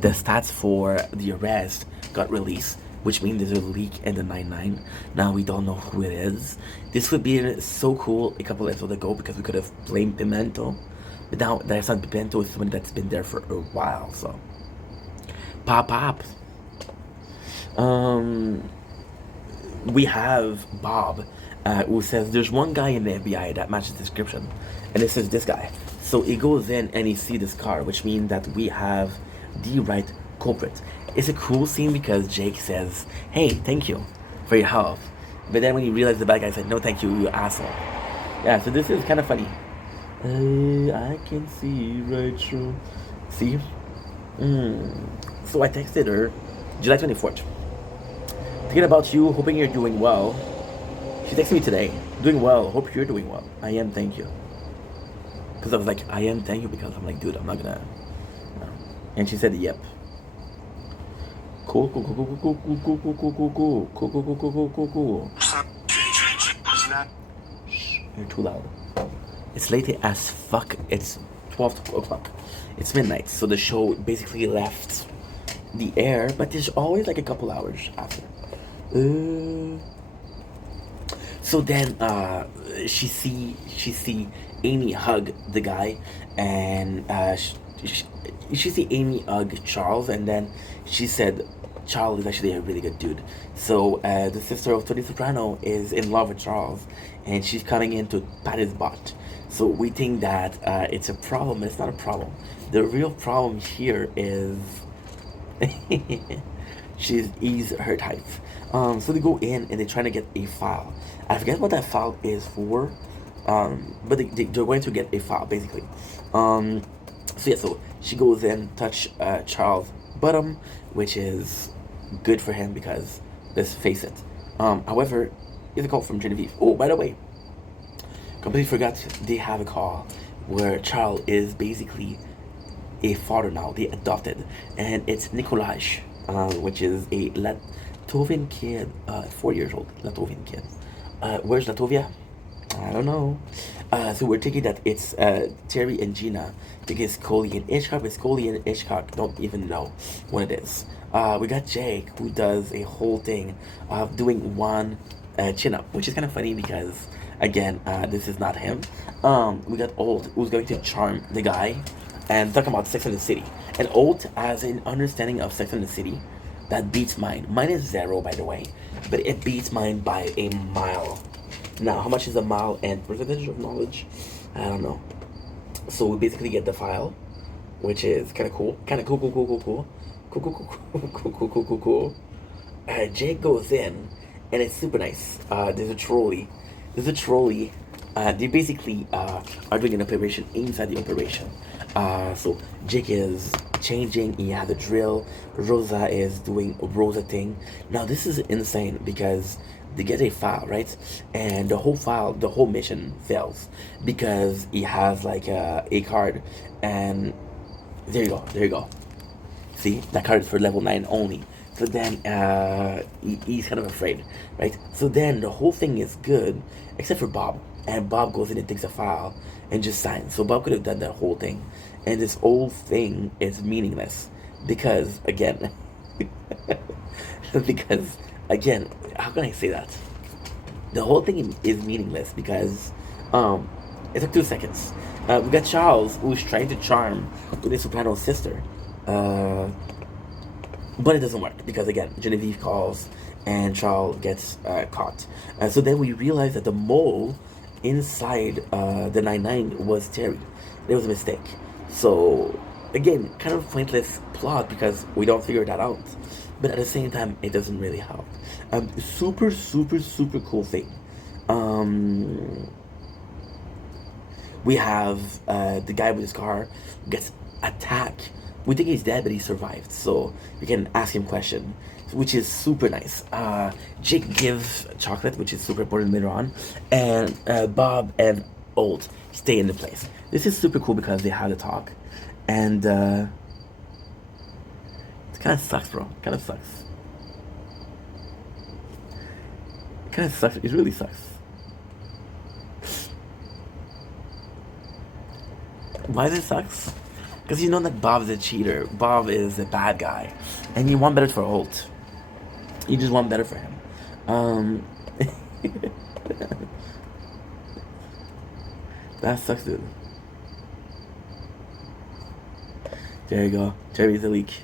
The stats for the arrest got released, which means there's a leak in the 9-9. Now we don't know who it is. This would be so cool a couple episodes ago because we could have blamed Pimento. But now that's not Pimento, it's someone that's been there for a while, so. Pop. We have Bob, who says there's one guy in the FBI that matches the description, and it says this guy. So he goes in and he sees this car, which means that we have the right culprit. It's a cool scene because Jake says, hey, thank you for your help. But then when he realizes the bad guy said, no thank you, you asshole. Yeah, so this is kind of funny. I can see right through. See? So I texted her July 24th. Thinking about you, hoping you're doing well. She texted me today. Doing well, hope you're doing well. I am, thank you. Because I was like, I am, thank you, because I'm like, dude, I'm not gonna. No. And she said, yep. Cool. Shh, you're too loud. It's late as fuck. It's 12 o'clock. It's midnight, so the show basically left the air, but there's always like a couple hours after. So then she see Amy hug the guy, and she see Amy hug Charles, and then she said Charles is actually a really good dude. So the sister of Tony Soprano is in love with Charles, and she's coming in to pat his butt. So we think that it's a problem. It's not a problem. The real problem here is he's her type. So they go in and they're trying to get a file. I forget what that file is for, but they're going to get a file basically. So she goes in, touch Charles' bottom, which is good for him because let's face it. However, here's a call from Genevieve. Oh, by the way, completely forgot they have a call where Charles is basically a father now. They adopted, and it's Nikolaj, which is a Latvian kid, 4 years old Latvian kid. Where's Latvia? I don't know. So we're thinking that it's Terry and Gina. I think it's Coley and Hitchcock. It's Coley and Hitchcock. Don't even know what it is. We got Jake, who does a whole thing of doing one chin-up, which is kind of funny because, again, this is not him. We got Old, who's going to charm the guy and talking about Sex and the City. And Old has an understanding of Sex and the City that beats mine. Mine is 0, by the way, but it beats mine by a mile. Now, how much is a mile and percentage of knowledge? I don't know. So we basically get the file, which is kind of cool. Kind of cool. Jake goes in, and it's super nice. There's a trolley. They basically are doing an operation inside the operation. So Jake is changing. He has a drill. Rosa is doing a Rosa thing. Now this is insane because they get a file, right? And the whole mission fails because he has like a card, and there you go. See, that card is for level 9 only. So then he's kind of afraid, right? So then the whole thing is good, except for Bob. and Bob goes in and takes a file and just signs. So Bob could have done that whole thing, and this whole thing is meaningless because again, because again, how can I say that? The whole thing is meaningless because it took 2 seconds. We got Charles, who's trying to charm with his soprano's sister, but it doesn't work because again, Genevieve calls and Charles gets caught. So then we realize that the mole inside the 99 was Terry. There was a mistake. So again, kind of pointless plot because we don't figure that out. But at the same time, it doesn't really help. Super, super, super cool thing. We have the guy with his car gets attacked. We think he's dead, but he survived. So we can ask him questions, which is super nice. Jake gives chocolate, which is super important later on. And Bob and Old stay in the place. This is super cool because they have the talk. And it kind of sucks, bro. Kind of sucks. Kind of sucks. It really sucks. Why does it sucks? Because you know that Bob's a cheater. Bob is a bad guy. And you want better for Holt. You just want better for him. That sucks, dude. There you go. Terry's the leak.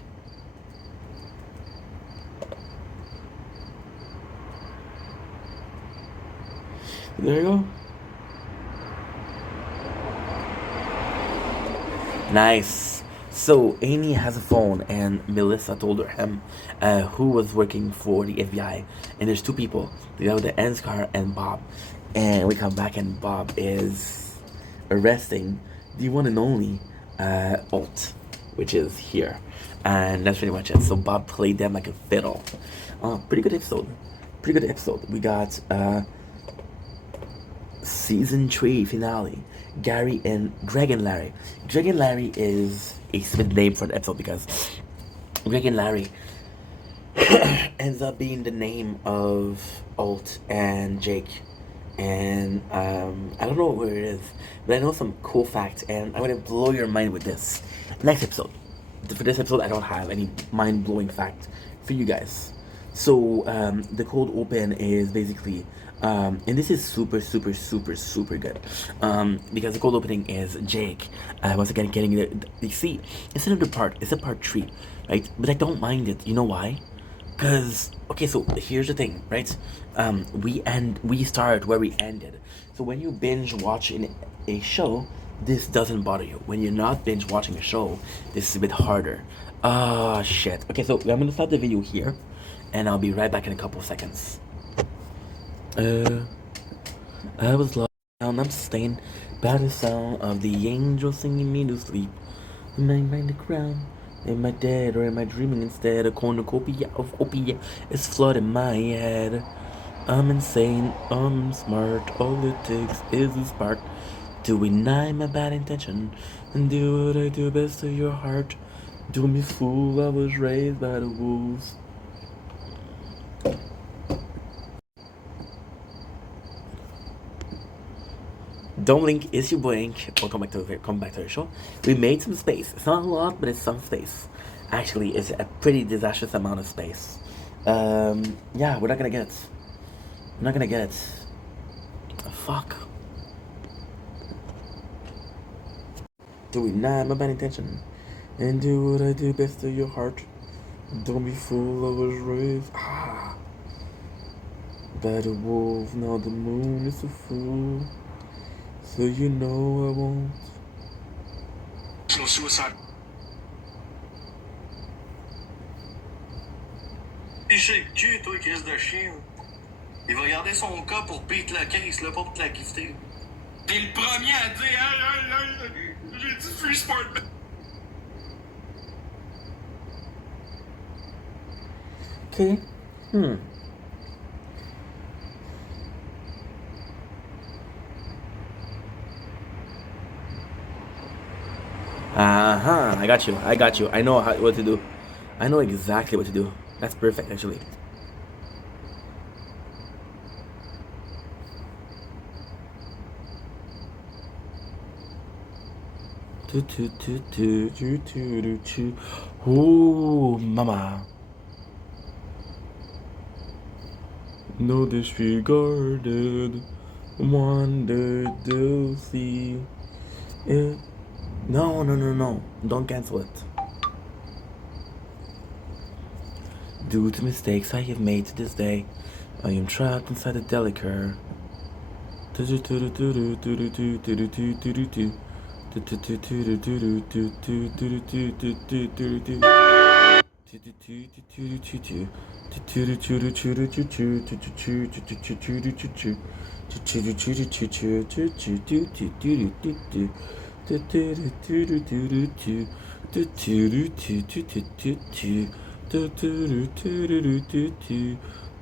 There you go. Nice. So Amy has a phone, and Melissa told him who was working for the FBI. And there's two people. The guy with the N's car and Bob. And we come back, and Bob is arresting the one and only Alt, which is here. And that's pretty much it. So Bob played them like a fiddle. Pretty good episode. Pretty good episode. We got season 3 finale. Gary and Greg and Larry. Greg and Larry is a stupid name for the episode because Greg and Larry ends up being the name of Alt and Jake. And I don't know where it is, but I know some cool facts, and I'm gonna blow your mind with this. Next episode. For this episode, I don't have any mind-blowing fact for you guys. So the cold open is basically and this is super good because the cold opening is Jake once again getting the you see, it's another part, it's a part 3, right? But I don't mind it. You know why? Because okay, so here's the thing, right? We start where we ended. So when you binge watch a show, this doesn't bother you. When you're not binge watching a show, this is a bit harder. Ah, shit. Okay, so I'm gonna stop the video here, and I'll be right back in a couple of seconds. I was lost down, I'm sustained by the sound of the angels singing me to sleep. Am I mind the ground? Am I dead or am I dreaming instead? A cornucopia of opiate is flooding my head. I'm insane, I'm smart, all it takes is a spark to deny my bad intention and do what I do best to your heart. Do me fool, I was raised by the wolves. Don't blink, it's your boy Ink. Welcome back to the show. We made some space. It's not a lot, but it's some space. Actually, it's a pretty disastrous amount of space. Yeah, we're not gonna get it. We're not gonna get it. Fuck. Do we not my bad intention? And do what I do best to your heart. Don't be fool, I was raised. By the wolf, now the moon is a fool. So you know I won't. No suicide. Piché le cul, toi, Chris de chien. Il va garder son cas pour beat la case, là, pas pour te la gifter. T'es le premier à dire, j'ai dit free sport. Okay. I got you. I know what to do. I know exactly what to do. That's perfect, actually. Ooh, mama. No disregarded. Wonder to see it. No. Don't cancel it. Due to mistakes I have made to this day, I am trapped inside a delicar.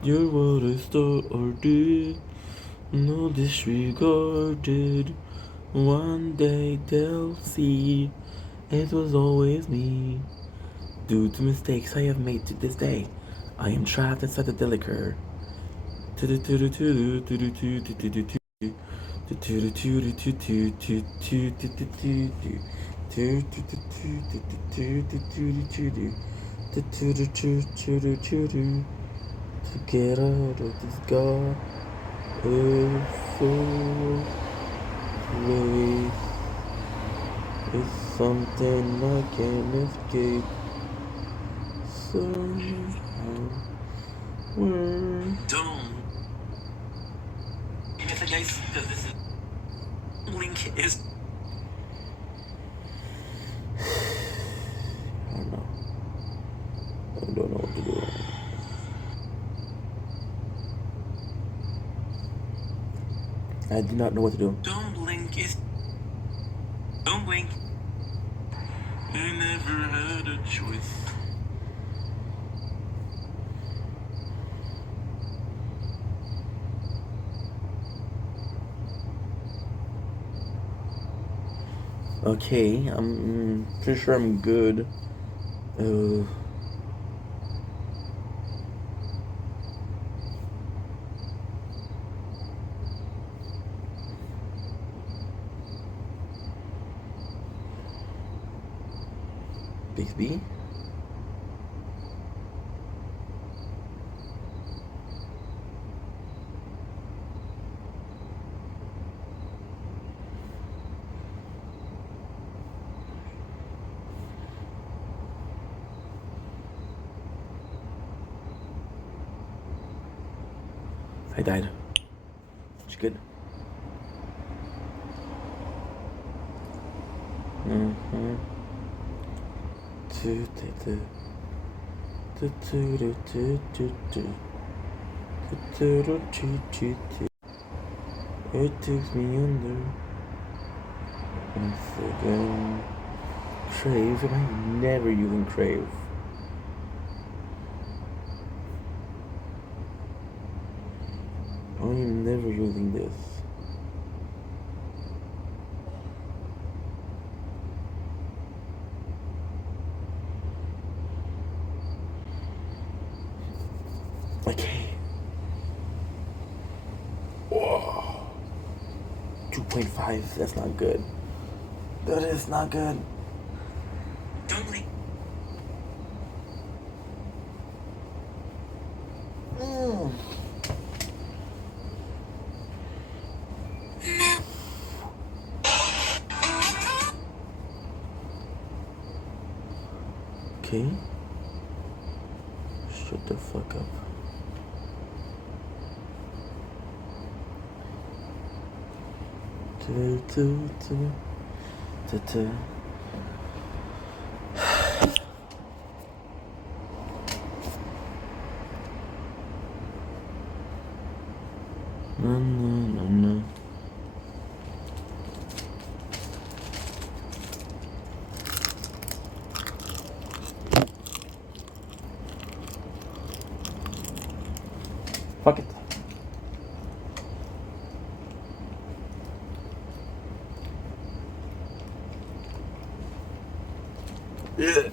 You're what I started, no disregarded. One day they'll see it was always me. Due to mistakes I have made to this day, I am trapped inside the delicar. To get out of this god is so place. It's something I can't escape. Somehow we're Don't. If the guys, because this is Link is. I don't know. I don't know what to do. I do not know what to do. Don't blink is. Don't blink. I never had a choice. Okay, I'm pretty sure I'm good. Bixby? I died. It's good. It takes me under. Once again. Crave? Am I never using Crave? I am never using this. Okay. Whoa. 2.5, that's not good. That is not good. Don't blink. Okay. Shut the fuck up. No. Fuck it. Yeah.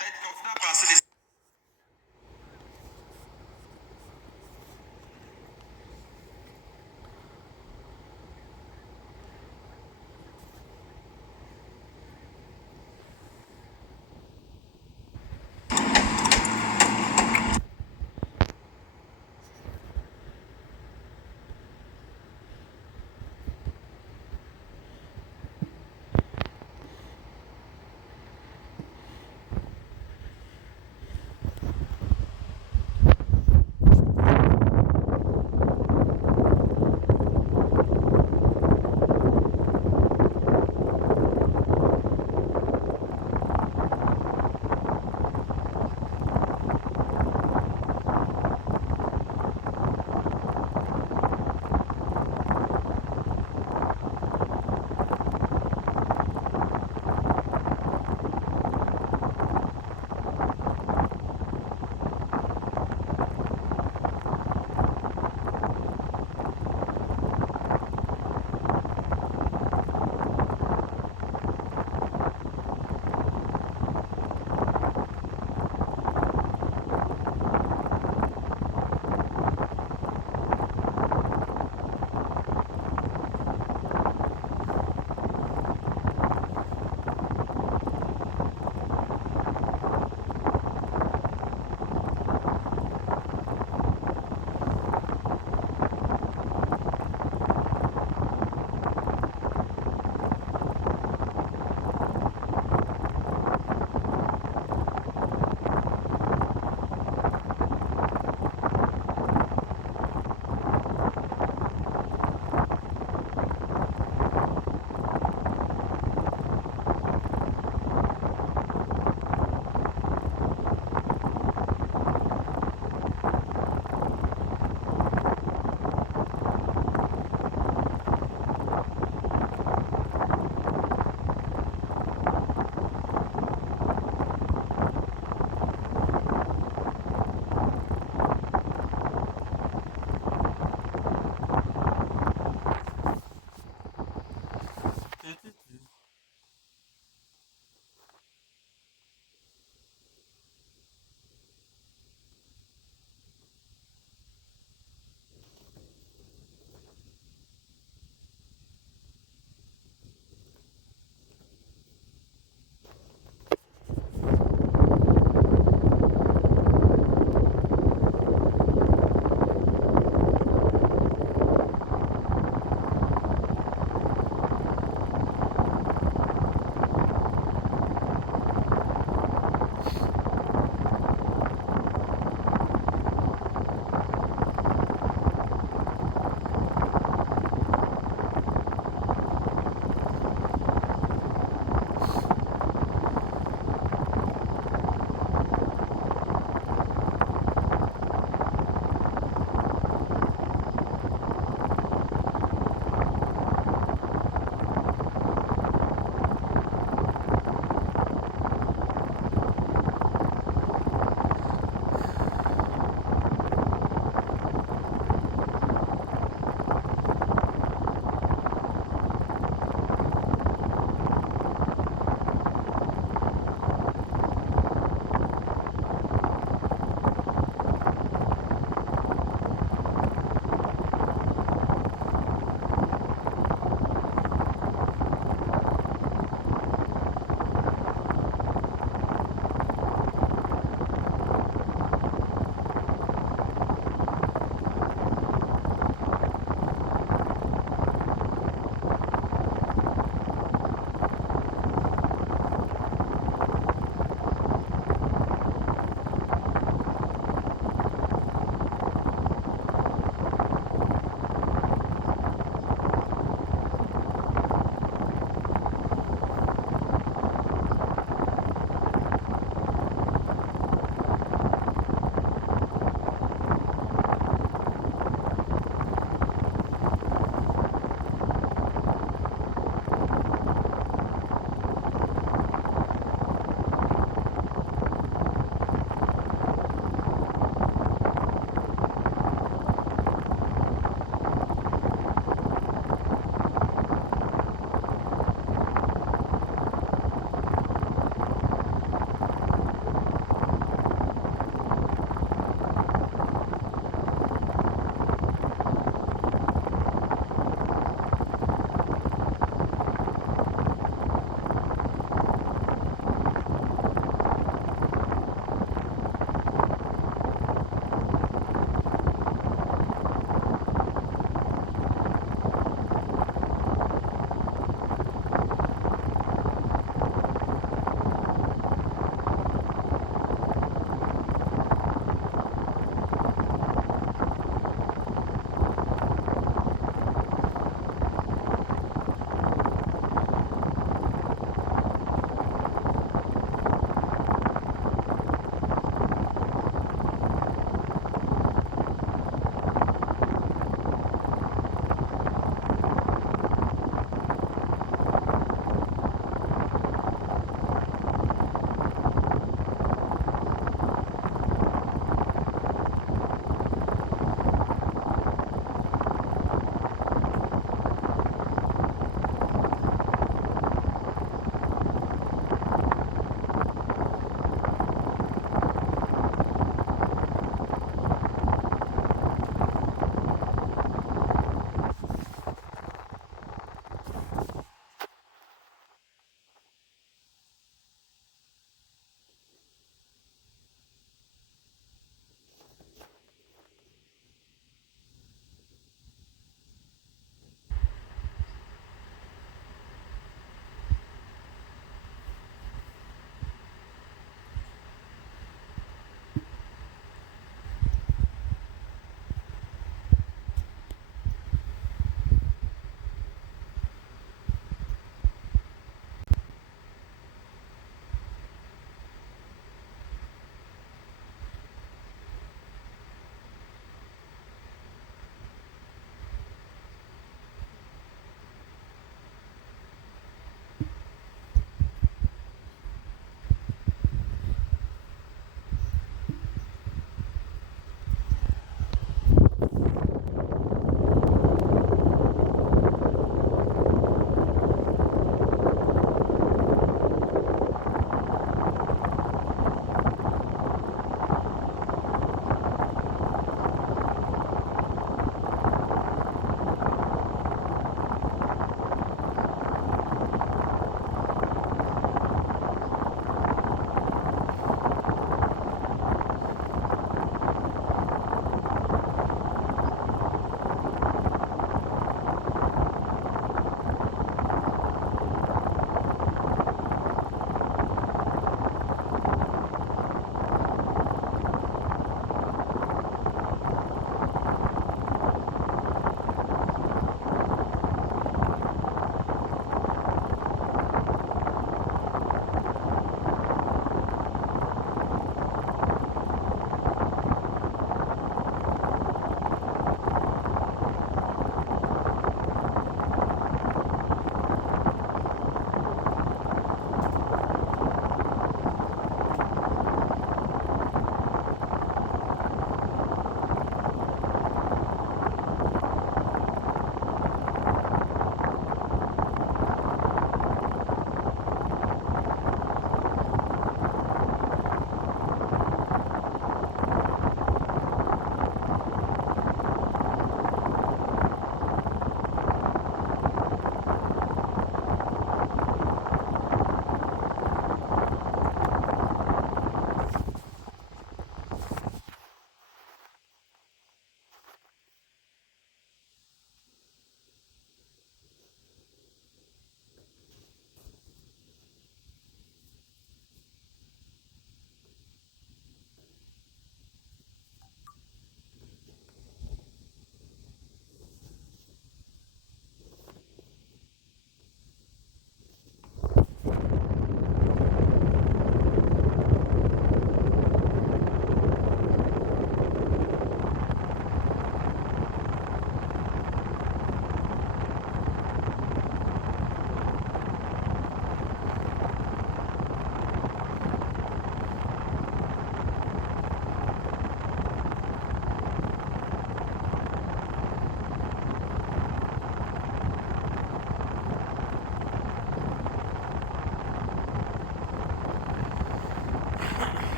peut-être continuer à penser des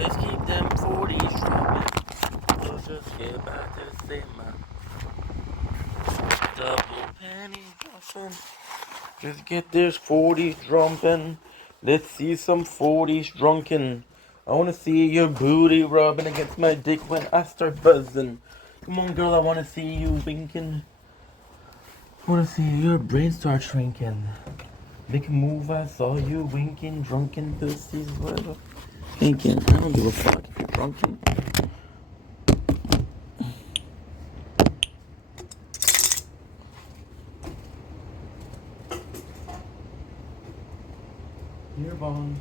Let's keep them 40s dropping. Let's just get back to the same man. Double penny blossom. Let's get this 40s drumping. Let's see some 40s drunken. I wanna see your booty rubbing against my dick when I start buzzing. Come on, girl, I wanna see you winking. I wanna see your brain start shrinking. Make a move, I saw you winking, drunken pussies, whatever. Thinking, I don't give a fuck if you're drunken. You're bone.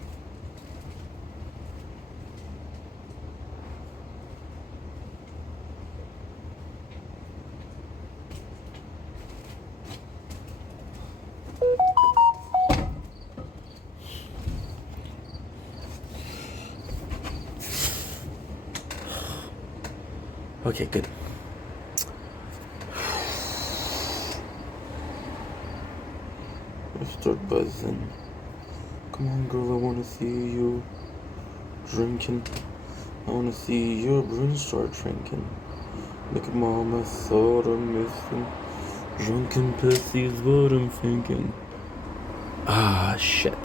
Okay, good. Let's start buzzing. Come on, girl, I wanna see you drinking. I wanna see your brain start shrinking. Look at mama, thought I'm missing. Drunken pussy is what I'm thinking. Ah, shit.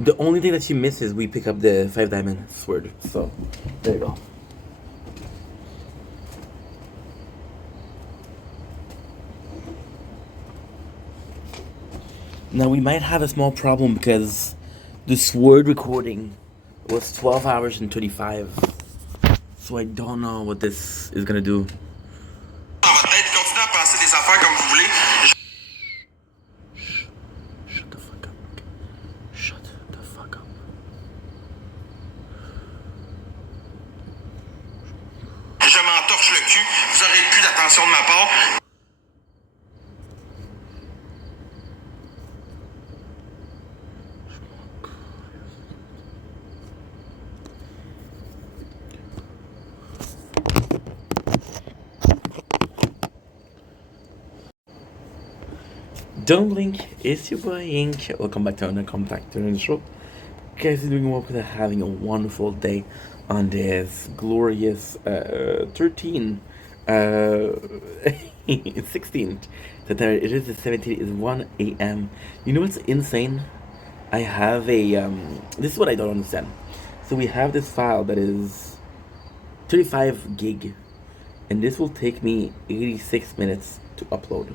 The only thing that she misses is we pick up the 5-diamond sword. So, there you go. Now we might have a small problem because the sword recording was 12 hours and 25. So I don't know what this is gonna do. Dans votre tête, continuez à penser des affaires comme vous voulez. Shut the fuck up. Shut the fuck up. Je m'entorche le cul, vous aurez plus d'attention de ma part. Don't blink, it's your boy Ink. Welcome back to another Compact Turn show. Guys, you're doing well because having a wonderful day on this glorious 16th. That it is the 17th. It's 1 a.m. You know what's insane? I have a this is what I don't understand. So we have this file that is 35 gig, and this will take me 86 minutes to upload.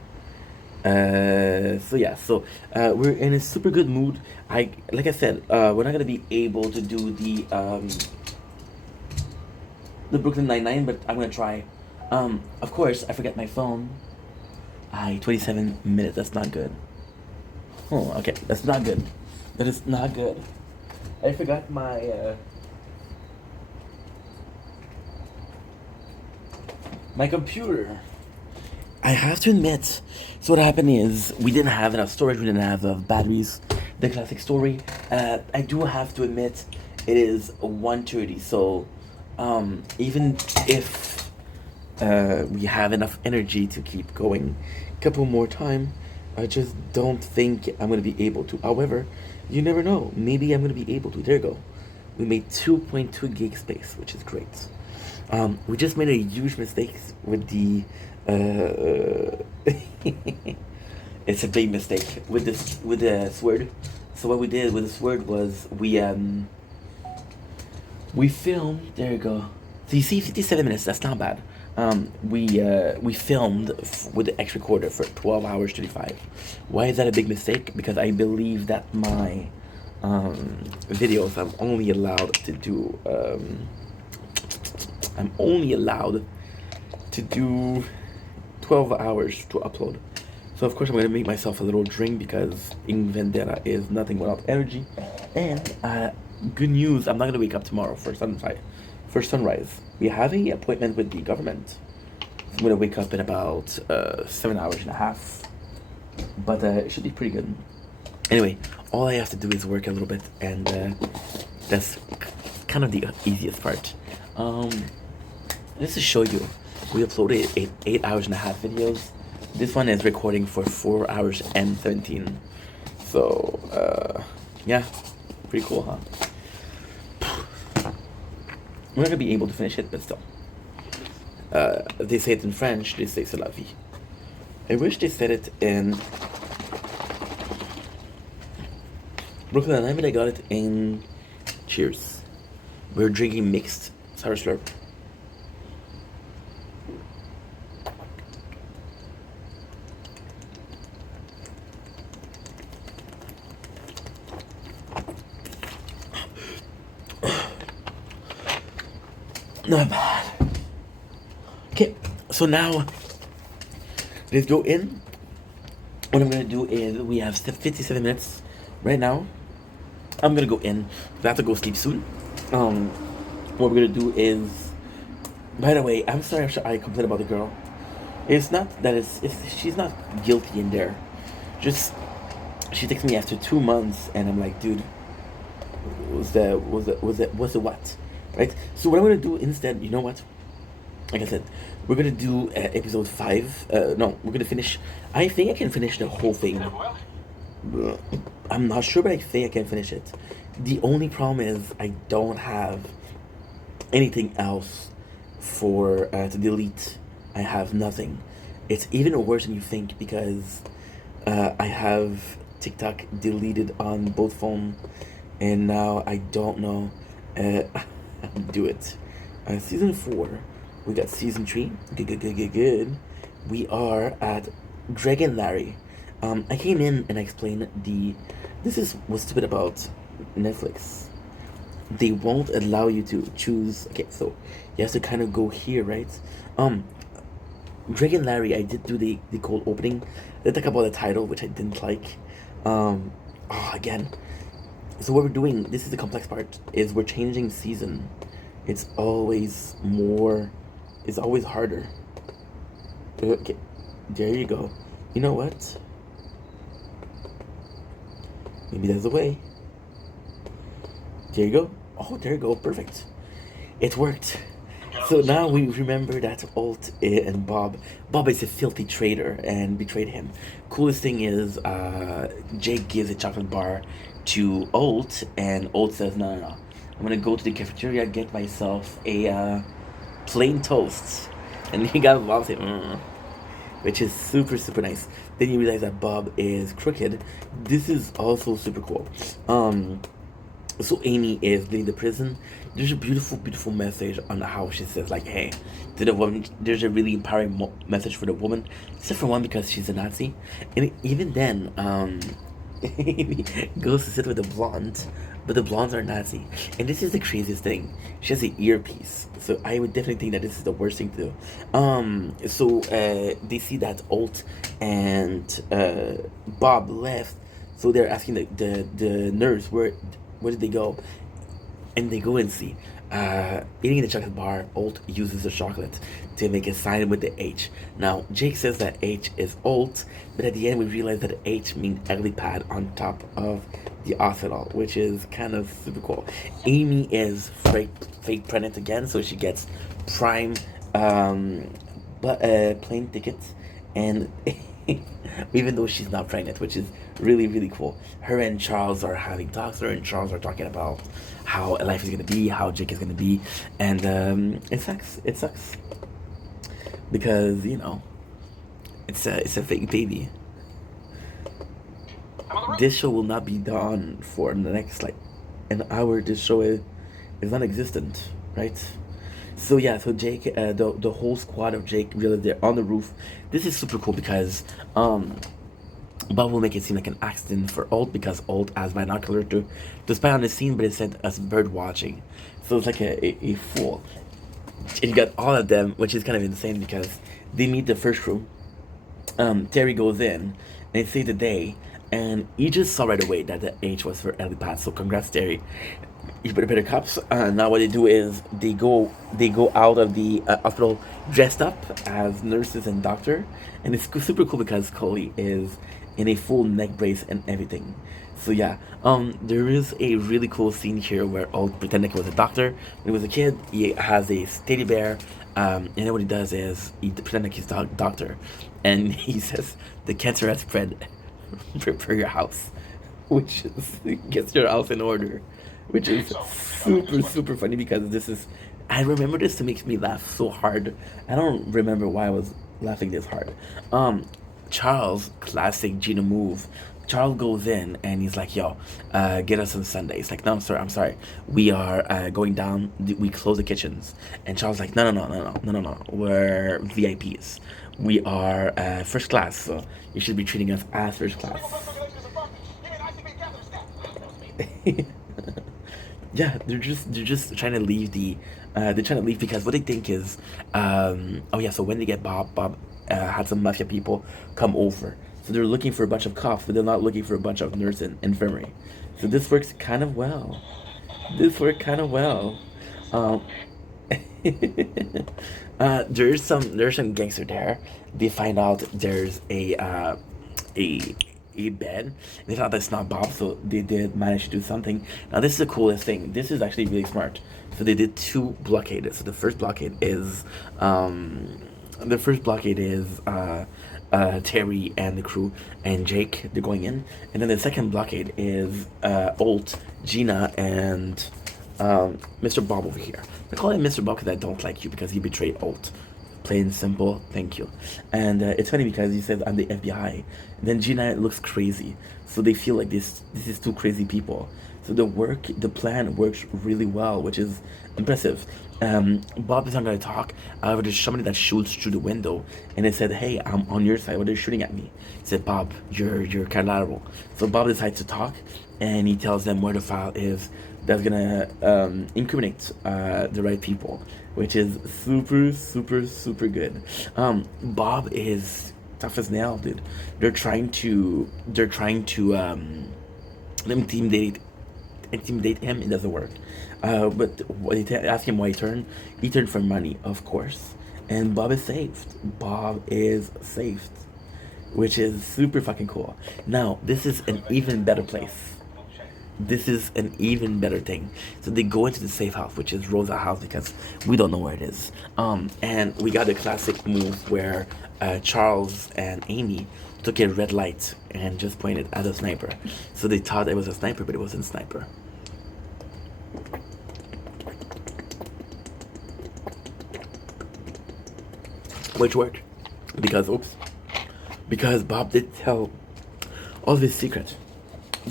So we're in a super good mood. Like I said, we're not gonna be able to do the Brooklyn Nine-Nine, but I'm gonna try. Of course, I forget my phone. 27 minutes. That's not good. Oh, okay, that's not good. That is not good. I forgot my my computer. I have to admit, so what happened is we didn't have enough storage, we didn't have batteries, the classic story. I do have to admit, it is 1:30, so even if we have enough energy to keep going a couple more time, I just don't think I'm going to be able to. However, you never know, maybe I'm going to be able to. There you go. We made 2.2 gig space, which is great. We just made a huge mistake with the it's a big mistake with the sword. So what we did with the sword was we filmed. There you go. So you see 57 minutes. That's not bad. We filmed with the X recorder for 12 hours 35. Why is that a big mistake? Because I believe that my videos I'm only allowed to do 12 hours to upload. So of course I'm gonna make myself a little drink because Ink Vendetta is nothing without energy. And good news, I'm not gonna wake up tomorrow for sunrise. We have an appointment with the government. I'm gonna wake up in about 7 hours and a half. but it should be pretty good. Anyway, all I have to do is work a little bit, and that's kind of the easiest part. Just to show you, we uploaded 8 hours and a half videos. This one is recording for 4 hours and 17. So, yeah, pretty cool, huh? We're not gonna be able to finish it, but still. They say it in French, they say c'est la vie. I wish they said it in Brooklyn Nine, but I got it in Cheers. We're drinking mixed sour slurp. Not bad. Okay, so now let's go in. What I'm gonna do is we have 57 minutes right now. I'm gonna go in. I have to go sleep soon. What we're gonna do is. By the way, I'm sorry if I complain about the girl. It's not that she's not guilty in there. Just she texted me after 2 months, and I'm like, dude, was the what? Right? So what I'm gonna do instead, you know what? Like I said, we're gonna do episode 5. No, we're gonna finish. I think I can finish the whole thing. I'm not sure, but I think I can finish it. The only problem is I don't have anything else for to delete. I have nothing. It's even worse than you think because I have TikTok deleted on both phones, and now I don't know how to do it. Season 4. We got season 3. Good. We are at Dragon Larry. I came in and I explained this what's stupid about Netflix. They won't allow you to choose. Okay, so you have to kind of go here, right? Dragon Larry, I did do the cold opening. They talk about the title, which I didn't like. Again. So what we're doing, this is the complex part, is we're changing season. It's always more. It's always harder. Okay, there you go. You know what? Maybe there's a way. There you go. Oh, there you go. Perfect. It worked. So now we remember that Alt and Bob. Bob is a filthy traitor and betrayed him. Coolest thing is, Jake gives a chocolate bar to Alt, and Alt says, no. I'm gonna go to the cafeteria, get myself a plain toast. And you got Bob saying, which is super, super nice. Then you realize that Bob is crooked. This is also super cool. So Amy is leaving the prison. There's a beautiful, beautiful message on how she says, like, hey, to the woman, there's a really empowering message for the woman. Except for one, because she's a Nazi. And even then, Amy goes to sit with the blonde, but the blondes are Nazi. And this is the craziest thing. She has an earpiece. So I would definitely think that this is the worst thing to do. So they see that Alt and Bob left. So they're asking the nurse, where did they go? And they go and see. Eating the chocolate bar, Alt uses the chocolate to make a sign with the H. Now, Jake says that H is Alt, but at the end we realize that H means helipad on top of the hospital, which is kind of super cool. Amy is fake pregnant again, so she gets prime plane tickets, and even though she's not pregnant, which is really, really cool. Her and Charles are having talks. Her and Charles are talking about how life is going to be, how Jake is going to be, and it sucks. It sucks because, you know, it's a fake baby. This show will not be done for the next, like, an hour. This show is non-existent, right? So yeah, so Jake, the whole squad of Jake, really, they're on the roof. This is super cool because Bob will make it seem like an accident for Alt, because Alt has binocular to spy on the scene, but it said as bird watching. So it's like a fool. And you got all of them, which is kind of insane because they meet the first room. Terry goes in and they say the day, and he just saw right away that the H was for helipad. So congrats, Terry. You better cops. Now what they do is they go out of the hospital dressed up as nurses and doctor, and it's super cool because Coley is in a full neck brace and everything. So yeah, there is a really cool scene here where Old pretended he was a doctor. When he was a kid, he has a teddy bear, and then what he does is he pretends like he's a doctor, and he says the cancer has spread. Prepare your house, which is gets your house in order, which is super funny because this is. I remember this to make me laugh so hard. I don't remember why I was laughing this hard. Charles, classic Gina move. Charles goes in and he's like, "Yo, get us some Sundays." Like, "No, sir, I'm sorry. We are going down. We close the kitchens." And Charles like, "No. We're VIPs. We are first class. So you should be treating us as first class." Yeah, they're just trying to leave they're trying to leave because what they think is oh yeah, so when they get Bob had some mafia people come over, so they're looking for a bunch of cops, but they're not looking for a bunch of nurse and infirmary. So this works kind of well. um there's some gangster there. They find out there's a a bed. They thought that's not Bob, so they did manage to do something. Now this is the coolest thing. This is actually really smart. So they did two blockades. So the first blockade is Terry and the crew and Jake. They're going in, and then the second blockade is Alt, Gina, and Mr. Bob over here. I call him Mr. Bob because I don't like you because he betrayed Alt. Plain simple, thank you. And it's funny because he says I'm the FBI. And then Gina looks crazy, so they feel like this is two crazy people. So the plan works really well, which is impressive. Bob is not gonna talk. However, there's somebody that shoots through the window, and it said, "Hey, I'm on your side. What are you shooting at me?" He said, "Bob, you're collateral." So Bob decides to talk, and he tells them where the file is. That's gonna incriminate the right people, which is super good. Bob is tough as nail, dude. They're trying to intimidate him. It doesn't work. But when they ask him why he turned for money, of course. And Bob is saved, which is super fucking cool. Now this is an even better place. This is an even better thing. So they go into the safe house, which is Rosa's house, because we don't know where it is. And we got a classic move where Charles and Amy took a red light and just pointed at a sniper. So they thought it was a sniper, but it wasn't a sniper. Which worked because Bob did tell all of his secret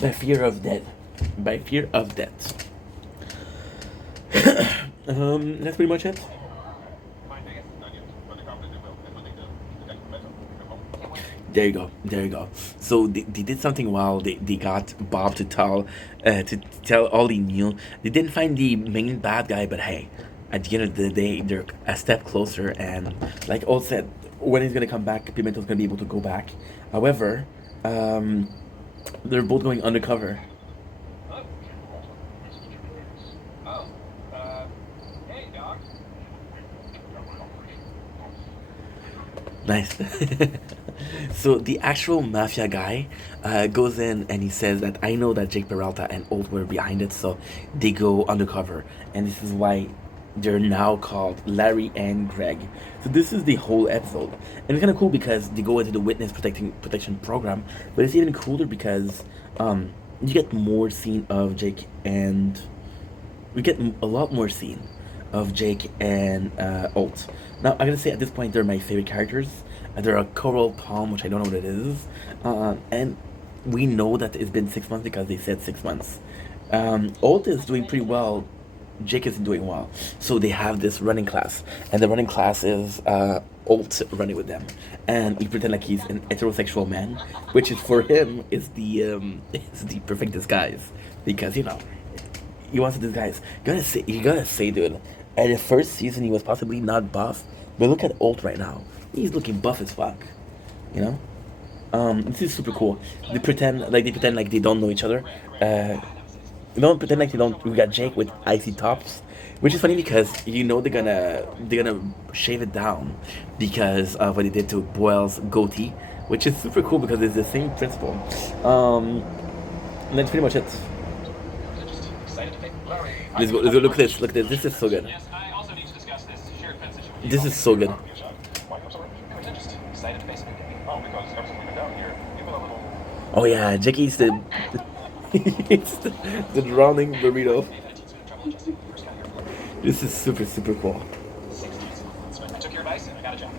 by fear of death. That's pretty much it. There you go. So they did something while they got Bob to tell all he knew. They didn't find the main bad guy, but hey, at the end of the day, they're a step closer. And like Old said, when he's gonna come back, Pimentel's gonna be able to go back. However, they're both going undercover. Nice. So the actual mafia guy goes in and he says that I know that Jake Peralta and Old were behind it, so they go undercover, and this is why they're now called Larry and Greg. So this is the whole episode, and it's kind of cool because they go into the witness protection program, but it's even cooler because you get more scene of Jake and we get a lot more scene of Jake and Alt. Now, I'm gonna say at this point they're my favorite characters. They're a coral palm, which I don't know what it is, and we know that it's been 6 months because they said 6 months. Alt is doing pretty well. Jake isn't doing well, so they have this running class, and the running class is Alt running with them, and he pretend like he's an heterosexual man, which is for him is the perfect disguise because he wants to disguise. You gotta say, dude. At the first season, he was possibly not buff, but look at Alt right now. He's looking buff as fuck. This is super cool. They pretend like they don't know each other. don't pretend like you don't. We got Jake with icy tops, which is funny because you know they're gonna shave it down because of what they did to Boyle's goatee, which is super cool because it's the same principle. And that's pretty much it. Let's go look at this. Look at this. This is so good. Yes, I also need to discuss this shared fence issue. This is so good. Why, I'm sorry? They're just excited to face it. Oh, because ever since we've been down here, you've been a little... Oh yeah, Jake eats the eats the drowning burrito. This is super super cool. 60s. I took your advice and I got a job.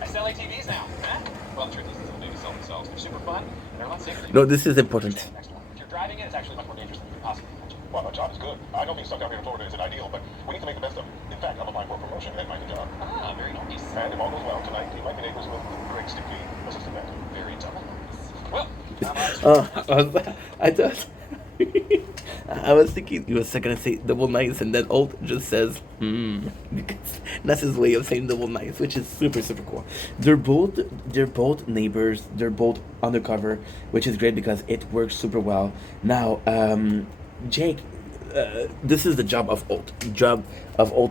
I sell ATVs now. Huh? Well, the truth is, they maybe sell themselves. They're super fun and they're a lot safer. No, this is important. Next one. If you're driving it, it's actually much more dangerous than you could possibly imagine. Well, a job is good. I know being stuck out here in Florida isn't ideal, but we need to make the best of it. In fact, I'm applying for a promotion at my new job. Ah, very nice. And if all goes well, tonight we might be neighbors with Greg Stickey, assistant manager. Very double nice. Well, I thought I was thinking you was gonna say double nice, and then Alt just says because that's his way of saying double nice, which is super super cool. They're both neighbors. They're both undercover, which is great because it works super well. Now, Jake. This is the job of Alt.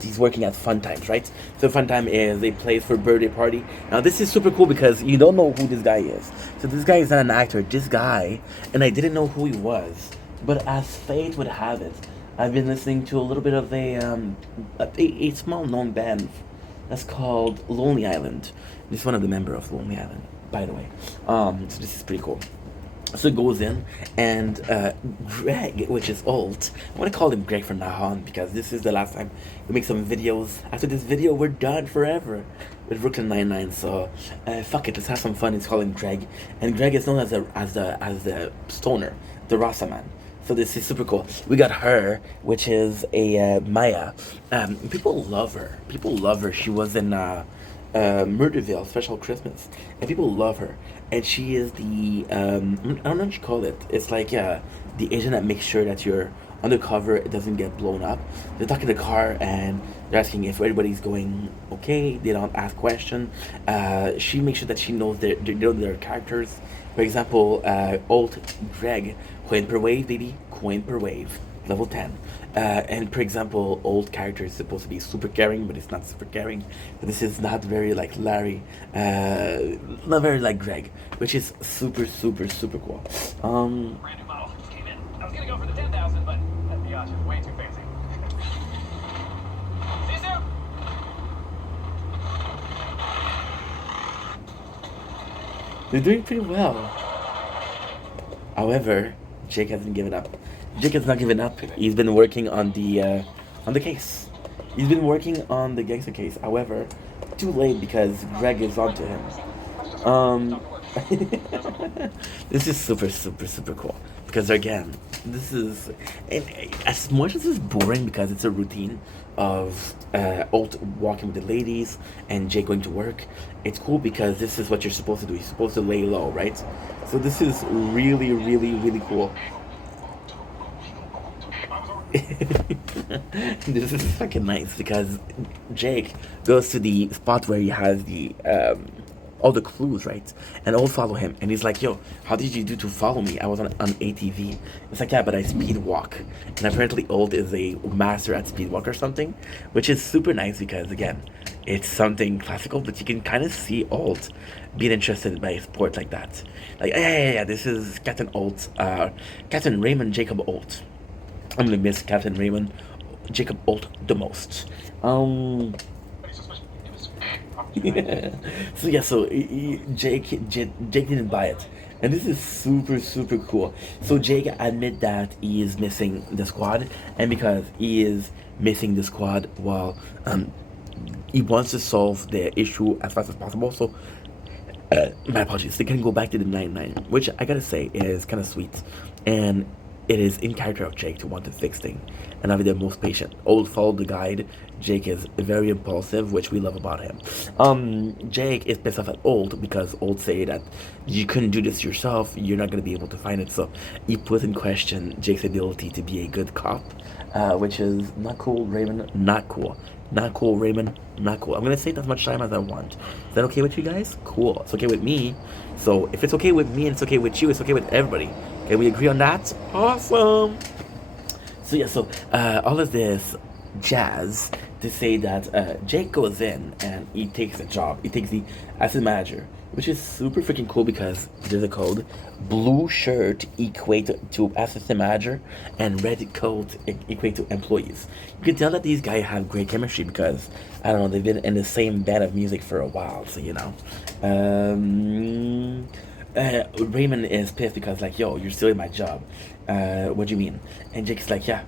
He's working at Fun Times, right? So Fun Time is a place for birthday party. Now this is super cool because you don't know who this guy is. So this guy is not an actor. This guy, and I didn't know who he was. But as fate would have it, I've been listening to a little bit of a small known band that's called Lonely Island. This is one of the members of Lonely Island, by the way. So this is pretty cool. So it goes in, and Greg, which is Alt, I want to call him Greg from now on because this is the last time we make some videos. After this video, we're done forever with Brooklyn Nine-Nine. So fuck it, let's have some fun. Let's call him Greg, and Greg is known as the stoner, the Rasta man. So this is super cool. We got her, which is a Maya. People love her. People love her. She was in Murderville Special Christmas, and people love her. And she is the I don't know what you call it. It's like the agent that makes sure that your undercover it doesn't get blown up. They're talking to the car and they're asking if everybody's going okay. They don't ask questions. She makes sure that she knows their characters. For example, Old Greg, coin per wave, baby, coin per wave, level 10. And for example, old character is supposed to be super caring, but it's not super caring. So this is not very like Larry, not very like Greg, which is super super super cool. Brand new model just came in. I was gonna go for the 10,000, but that Biatch is way too fancy. See you soon. They're doing pretty well. However, Jake hasn't given up. Jake has not given up. He's been working on the case. He's been working on the gangster case. However, too late because Greg is onto him. This is super super super cool because again, this is and as much as it's boring because it's a routine of Alt walking with the ladies and Jake going to work. It's cool because this is what you're supposed to do. You're supposed to lay low, right? So this is really really really cool. This is fucking nice because Jake goes to the spot where he has the all the clues, right? And Old follow him, and he's like, "Yo, how did you do to follow me? I was on ATV." It's like, "Yeah, but I speed walk." And apparently, Old is a master at speed walk or something, which is super nice because again, it's something classical, but you can kind of see Old being interested by a sport like that. Like, yeah, this is Captain Old, Captain Raymond Jacob Old. I'm gonna miss Captain Raymond Jacob Old the most. So Jake didn't buy it, and this is super super cool. So Jake admit that he is missing the squad, and because he is missing the squad, well, he wants to solve the issue as fast as possible. So my apologies. They can go back to the 9-9, which I gotta say is kind of sweet, and it is in character of Jake to want to fix things and have the most patient. Old followed the guide. Jake is very impulsive, which we love about him. Jake is pissed off at Old because Old say that you couldn't do this yourself. You're not going to be able to find it. So he puts in question Jake's ability to be a good cop, which is not cool, Raymond. Not cool. Not cool, Raymond. Not cool. I'm going to say it as much time as I want. Is that okay with you guys? Cool. It's okay with me. So if it's okay with me and it's okay with you, it's okay with everybody. Can we agree on that? Awesome. So yeah, so all of this jazz to say that Jake goes in and he takes a job. He takes the assistant manager, which is super freaking cool because there's a code. Blue shirt equate to assistant manager, and red coat equate to employees. You can tell that these guys have great chemistry because I don't know, they've been in the same band of music for a while. So you know. Raymond is pissed because like, yo, you're stealing my job. What do you mean? And Jake's like, yeah,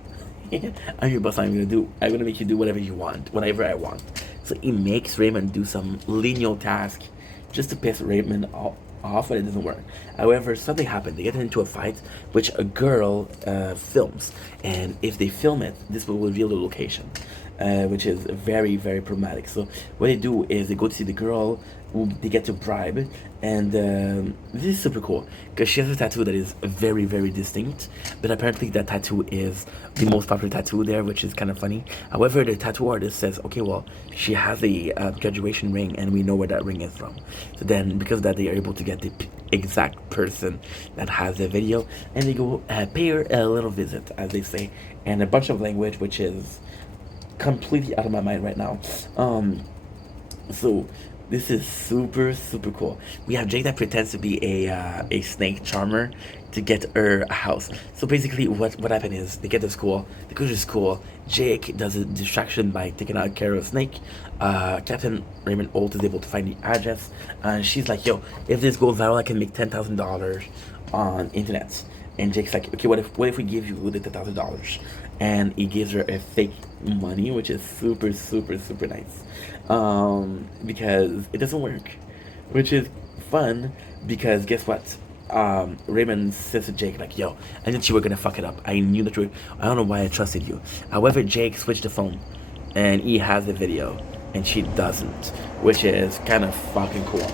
I'm your boss. I'm gonna make you do whatever you want, whatever I want. So he makes Raymond do some lineal task just to piss Raymond off, but it doesn't work. However, something happened. They get into a fight, which a girl films, and if they film it, this will reveal the location. Which is very, very problematic. So what they do is they go to see the girl who they get to bribe, and this is super cool because she has a tattoo that is very, very distinct, but apparently that tattoo is the most popular tattoo there, which is kind of funny. However, the tattoo artist says, okay, well, she has a graduation ring and we know where that ring is from. So then because of that, they are able to get the exact person that has the video, and they go pay her a little visit, as they say, and a bunch of language, which is completely out of my mind right now. So this is super, super cool. We have Jake that pretends to be a snake charmer to get her a house. So basically what happened is they get to school, they go to school, Jake does a distraction by taking out care of a snake. Captain Raymond Holt is able to find the address, and she's like, yo, if this goes viral, I can make $10,000 on internet. And Jake's like, okay, what if we give you the $10,000? And he gives her a fake money, which is super, super, super nice. Because it doesn't work, which is fun because guess what? Raymond says to Jake like, yo, I knew you were gonna fuck it up. I knew that I don't know why I trusted you. However, Jake switched the phone and he has the video and she doesn't, which is kind of fucking cool.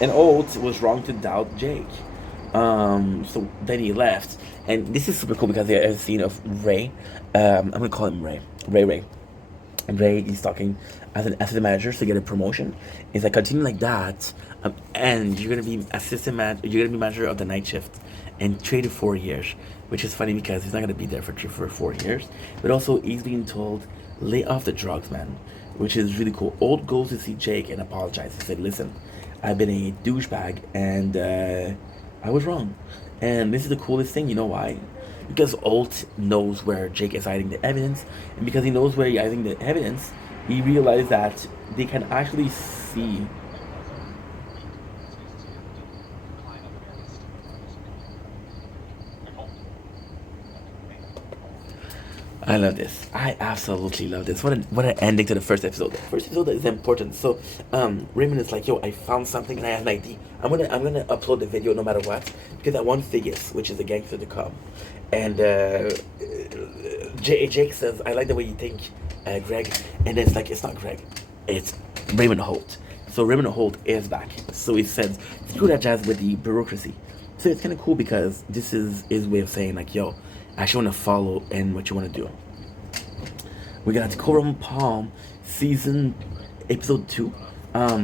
And Oates was wrong to doubt Jake. So then he left, and this is super cool because there's a scene of Ray. I'm gonna call him Ray. Ray. And Ray is talking as an assistant manager to get a promotion. It's like, continue like that, and you're gonna be You're gonna be manager of the night shift, and 3 to 4 years. Which is funny because he's not gonna be there for 4 years. But also he's being told, lay off the drugs, man, which is really cool. Old goes to see Jake and apologizes. He said, listen, I've been a douchebag and I was wrong. And this is the coolest thing, you know why? Because Holt knows where Jake is hiding the evidence, and because he knows where he's hiding the evidence, he realized that they can actually see. I love this. I absolutely love this. What an ending to the first episode. The first episode is important. So Raymond is like, yo, I found something and I have an ID. I'm gonna upload the video no matter what because I want Figgis, which is a gangster, to come. And Jake says, I like the way you think, Greg. And it's like, it's not Greg, it's Raymond Holt. So Raymond Holt is back. So he says, screw that jazz with the bureaucracy. So it's kind of cool because this is his way of saying like, yo, I actually want to follow in what you want to do. We got Coral Palm season episode 2.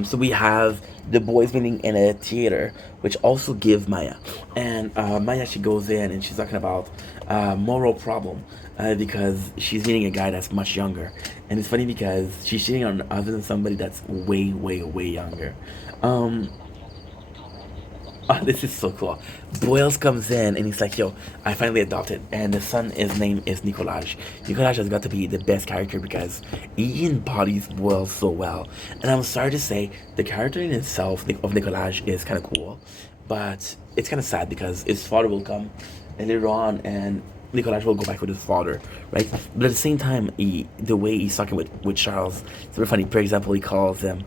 So we have the boys meeting in a theater, which also give Maya. And Maya, she goes in and she's talking about moral problem because she's meeting a guy that's much younger. And it's funny because she's cheating on other than somebody that's way, way, way younger. Oh, this is so cool. Boyles comes in and he's like, yo, I finally adopted. And the son, his name is Nicolaj. Nicolaj has got to be the best character because he embodies Boyles so well. And I'm sorry to say, the character in itself of Nicolaj is kind of cool. But it's kind of sad because his father will come later on and Nicolaj will go back with his father, right? But at the same time, the way he's talking with Charles, it's very funny. For example, he calls him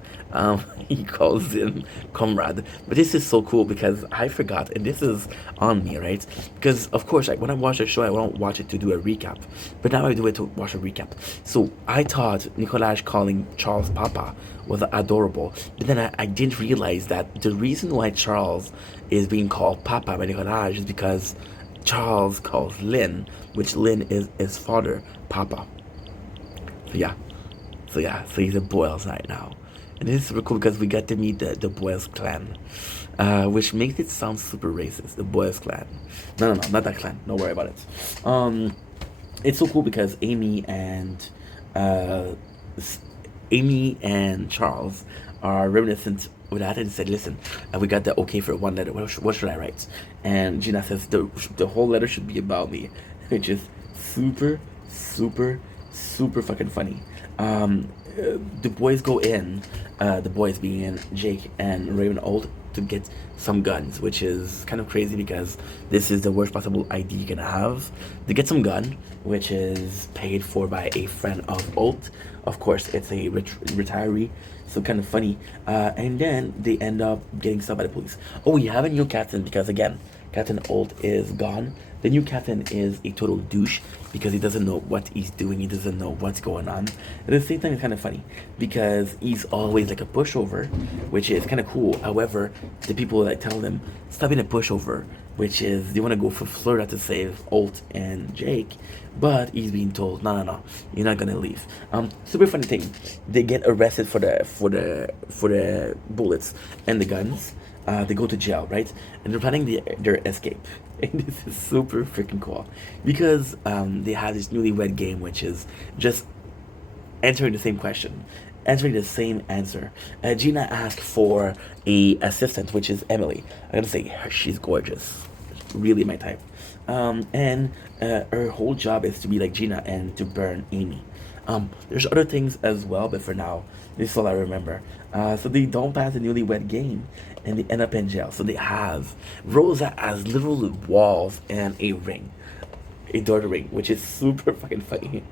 comrade. But this is so cool because I forgot, and this is on me, right? Because of course, like when I watch a show, I don't watch it to do a recap, but now I do it to watch a recap. So I thought Nicolaj calling Charles Papa was adorable, but then I didn't realize that the reason why Charles is being called Papa by Nicolaj is because Charles calls Lynn, which Lynn is his father, Papa. So he's a Boyles right now. And this is super cool because we got to meet the Boyles clan, which makes it sound super racist, the Boyles clan. No, not that clan, don't worry about it. it's so cool because Amy and Charles are reminiscent with that and said, listen, we got the okay for one letter. What should I write? And Gina says the whole letter should be about me, which is super, super, super fucking funny. The boys go in, the boys being Jake and Raymond Old, to get some guns, which is kind of crazy because this is the worst possible idea you can have. They get some gun, which is paid for by a friend of Old. Of course, it's a retiree, so kind of funny. And then they end up getting stopped by the police. Oh, we have a new captain because, again, Captain Old is gone. The new captain is a total douche because he doesn't know what he's doing. He doesn't know what's going on. At the same time, it's kind of funny because he's always like a pushover, which is kind of cool. However, the people that tell him, stop being a pushover, which is they want to go for Florida to save Old and Jake, but he's being told, no, you're not gonna leave. Super funny thing, they get arrested for the bullets and the guns. They go to jail, right? And they're planning their escape. And this is super freaking cool because they have this newlywed game, which is just answering the same question, answering the same answer. Gina asked for a assistant, which is Emily. I'm gonna say she's gorgeous, really my type. And her whole job is to be like Gina and to burn Amy. There's other things as well, but for now, this is all I remember. So they don't pass the newlywed game, and they end up in jail. So they have Rosa as literal walls and a ring, a door to ring, which is super fucking funny.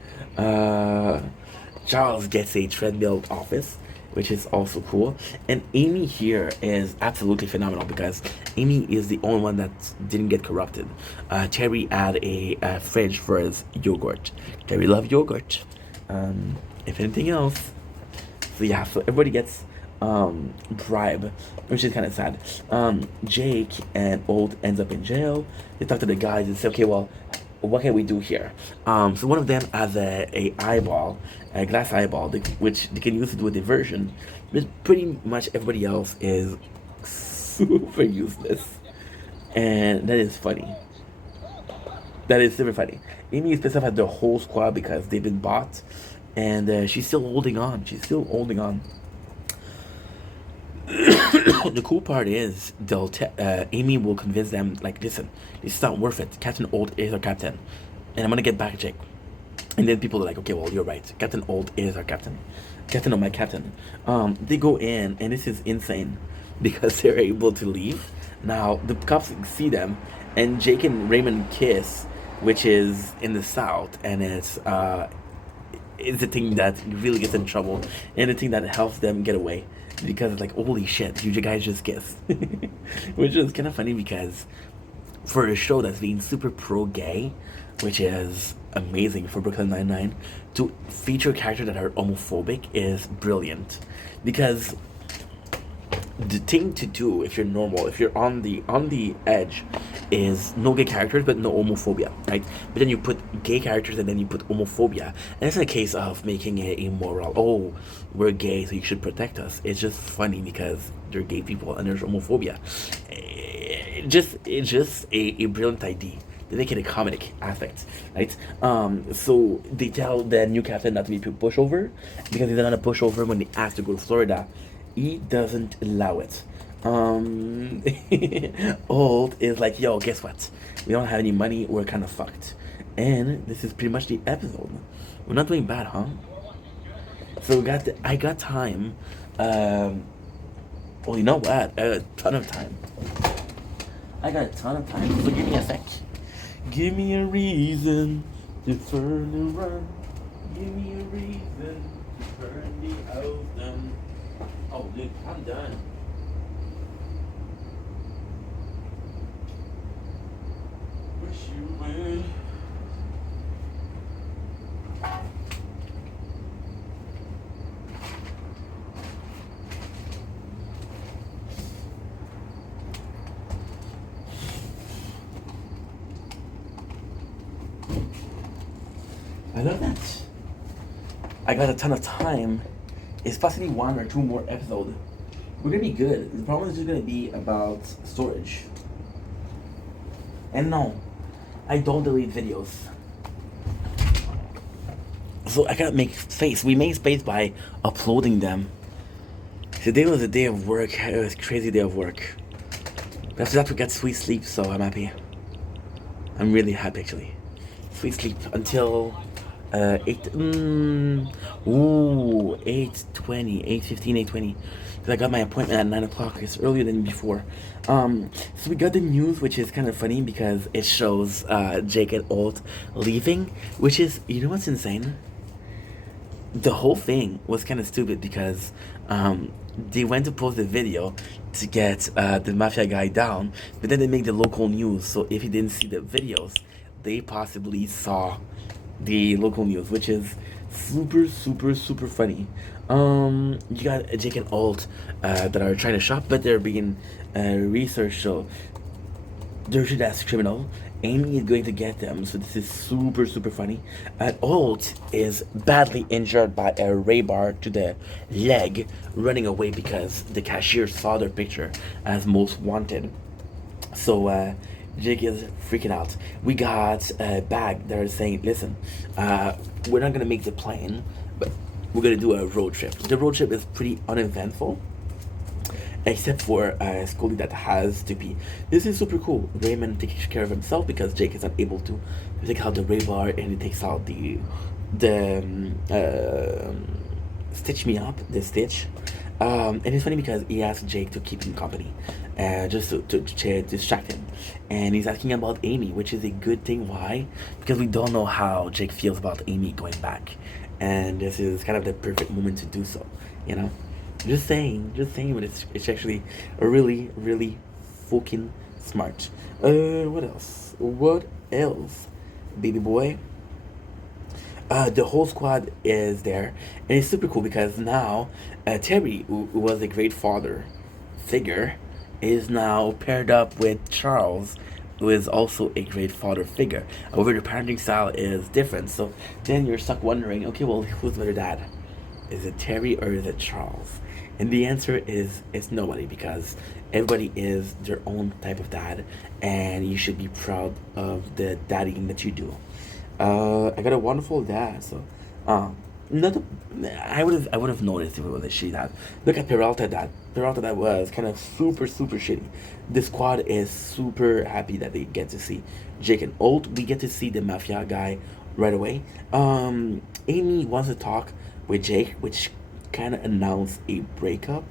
Charles gets a treadmill office, which is also cool. And Amy here is absolutely phenomenal because Amy is the only one that didn't get corrupted. Terry had a fridge for his yogurt. Terry loved yogurt. If anything else. So yeah, so everybody gets bribe, which is kind of sad. Jake and Old ends up in jail. They talk to the guys and say, okay, well, what can we do here? So one of them has a eyeball, a glass eyeball, which they can use to do a diversion. But pretty much everybody else is super useless, and that is funny. That is super funny. Amy is pissed off at the whole squad because they've been bought, and she's still holding on. The cool part is Amy will convince them, like, listen, it's not worth it. Captain Old is our captain, and I'm gonna get back Jake. And then people are like, okay, well, you're right. Captain Old is our captain. My captain. They go in, and this is insane because they're able to leave. Now the cops see them, and Jake and Raymond kiss, which is in the South, and it's the thing that really gets in trouble, and the thing that helps them get away. Because it's like, holy shit, you guys just kissed. Which is kind of funny because for a show that's being super pro-gay, which is amazing for Brooklyn Nine-Nine, to feature characters that are homophobic is brilliant. Because the thing to do if you're normal, if you're on the edge, is no gay characters but no homophobia, right? But then you put gay characters and then you put homophobia, and it's a case of making it immoral. Oh, we're gay, so you should protect us. It's just funny because they're gay people and there's homophobia. It's just a brilliant idea. They make it a comedic aspect, right? So they tell the new captain not to be pushover because he's not a pushover when they ask to go to Florida. He doesn't allow it. Old is like, yo, guess what? We don't have any money. We're kind of fucked. And this is pretty much the episode. We're not doing bad, huh? So I got time. Well, you know what? I got a ton of time. So give me a sec. Give me a reason to turn around. Give me a reason to turn the house down. Oh, dude, I'm done. Wish you well. I love that. I got a ton of time. It's possibly 1 or 2 more episodes. We're gonna be good. The problem is just gonna be about storage. And no, I don't delete videos. So I gotta make space. We made space by uploading them. Today was a day of work. It was a crazy day of work. But after that we got sweet sleep, so I'm happy. I'm really happy actually. Sweet sleep until 8:20, 8:15, 8:20. Because I got my appointment at 9 o'clock. It's earlier than before. So we got the news, which is kind of funny because it shows Jake and Alt leaving, which is, you know what's insane? The whole thing was kind of stupid because they went to post the video to get the mafia guy down, but then they make the local news. So if you didn't see the videos, they possibly saw the local news, which is super, super, super funny. You got Jake and Alt that are trying to shop, but they're being researched. So they're treated as criminal. Amy is going to get them, so this is super, super funny. And Alt is badly injured by a ray bar to the leg, running away because the cashier saw their picture as most wanted. So Jake is freaking out. We got a bag that are saying, listen, we're not gonna make the plane, but we're gonna do a road trip. The road trip is pretty uneventful, except for Scully that has to pee. This is super cool. Raymond takes care of himself because Jake is unable to take out the ray bar, and he takes out the stitch me up, the stitch. And it's funny because he asked Jake to keep him company, just to distract him. And he's asking about Amy, which is a good thing. Why? Because we don't know how Jake feels about Amy going back. And this is kind of the perfect moment to do so, you know? Just saying, but it's actually really, really fucking smart. What else? Baby boy? The whole squad is there, and it's super cool because now Terry, who was a great father figure, is now paired up with Charles, who is also a great father figure. However, the parenting style is different, so then you're stuck wondering, okay, well, who's better dad? Is it Terry or is it Charles? And the answer is it's nobody, because everybody is their own type of dad, and you should be proud of the dadding that you do. I got a wonderful dad, so not a, I would have noticed if it was a shitty dad. Look at Peralta dad. Peralta dad was kind of super, super shitty. The squad is super happy that they get to see Jake and Alt. We get to see the mafia guy right away. Amy wants to talk with Jake, which kind of announced a breakup.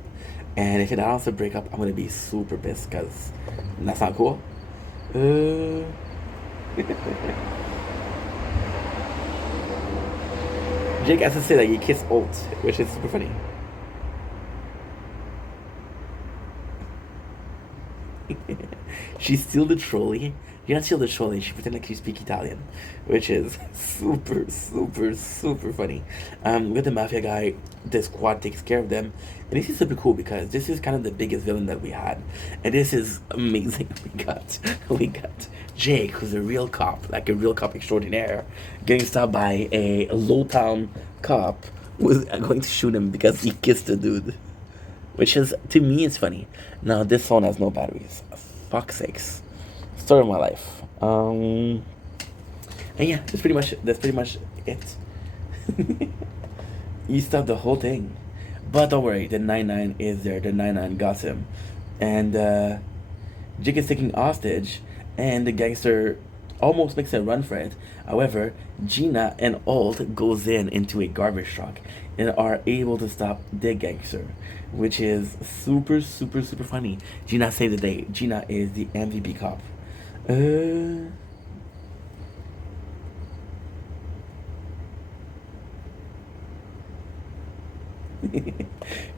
And if it announced a breakup, I'm gonna be super pissed because that's not cool. Jake has to say that he kissed Alt, which is super funny. She steal the trolley. You're not steal the trolley. She pretend like she speak Italian, which is super, super, super funny. With the mafia guy, the squad takes care of them, and this is super cool because this is kind of the biggest villain that we had, and this is amazing. We got Jake, who's a real cop, like a real cop extraordinaire, getting stopped by a low-town cop who's going to shoot him because he kissed a dude, which is, to me, it's funny. Now this phone has no batteries. Fuck's sakes. Story of my life. And yeah, that's pretty much it. You stopped the whole thing, but don't worry, the 99 is there. The 99 got him, and Jake is taking hostage, and the gangster almost makes a run for it. However, Gina and Alt goes into a garbage truck and are able to stop the gangster, which is super, super, super funny. Gina saved the day. Gina is the MVP cop.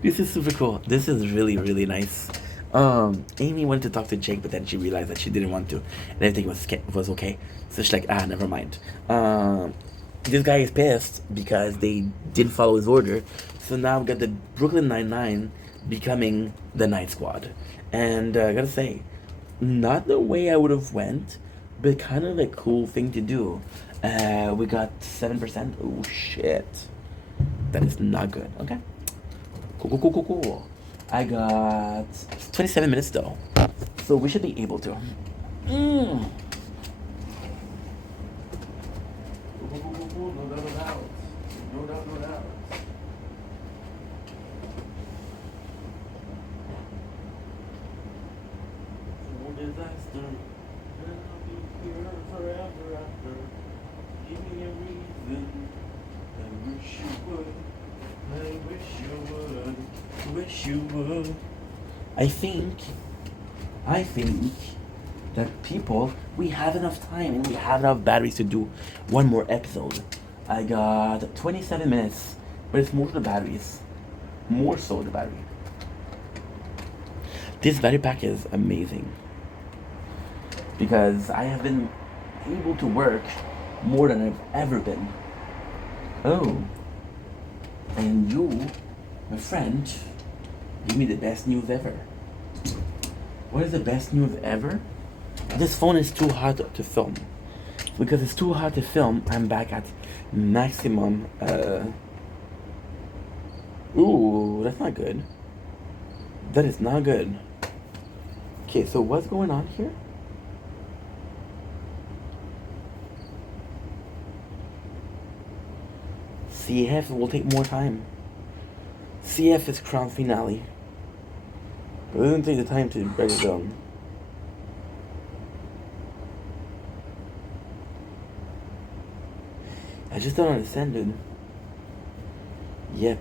This is super cool. This is really, really nice. Amy wanted to talk to Jake, but then she realized that she didn't want to, and everything was okay. So she's like, never mind. This guy is pissed because they didn't follow his order. So now we got the Brooklyn Nine-Nine becoming the Night Squad, and I gotta say, not the way I would have went, but kind of a cool thing to do. We got 7%. Oh shit, that is not good. Okay, cool. I got 27 minutes though, so we should be able to. disaster. And I'll be here forever after. Give me a reason. I wish you would. I wish you would. Wish you would. I think that people, we have enough time and we have enough batteries to do one more episode. I got 27 minutes, but it's more the batteries. More so the battery. This battery pack is amazing because I have been able to work more than I've ever been. Oh, and you, my friend, give me the best news ever. What is the best news ever? This phone is too hot to film. Because it's too hot to film, I'm back at maximum. Ooh, that's not good. That is not good. Okay, so what's going on here? CF will take more time. CF is crown finale. But it doesn't take the time to break it down. I just don't understand, dude. Yep.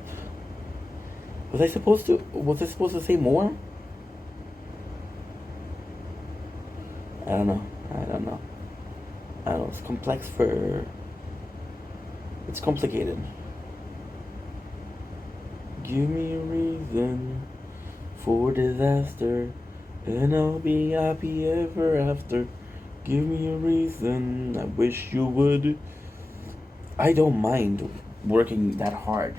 Was I supposed to say more? I don't know. It's complex it's complicated. Give me a reason for disaster, and I'll be happy ever after. Give me a reason, I wish you would. I don't mind working that hard,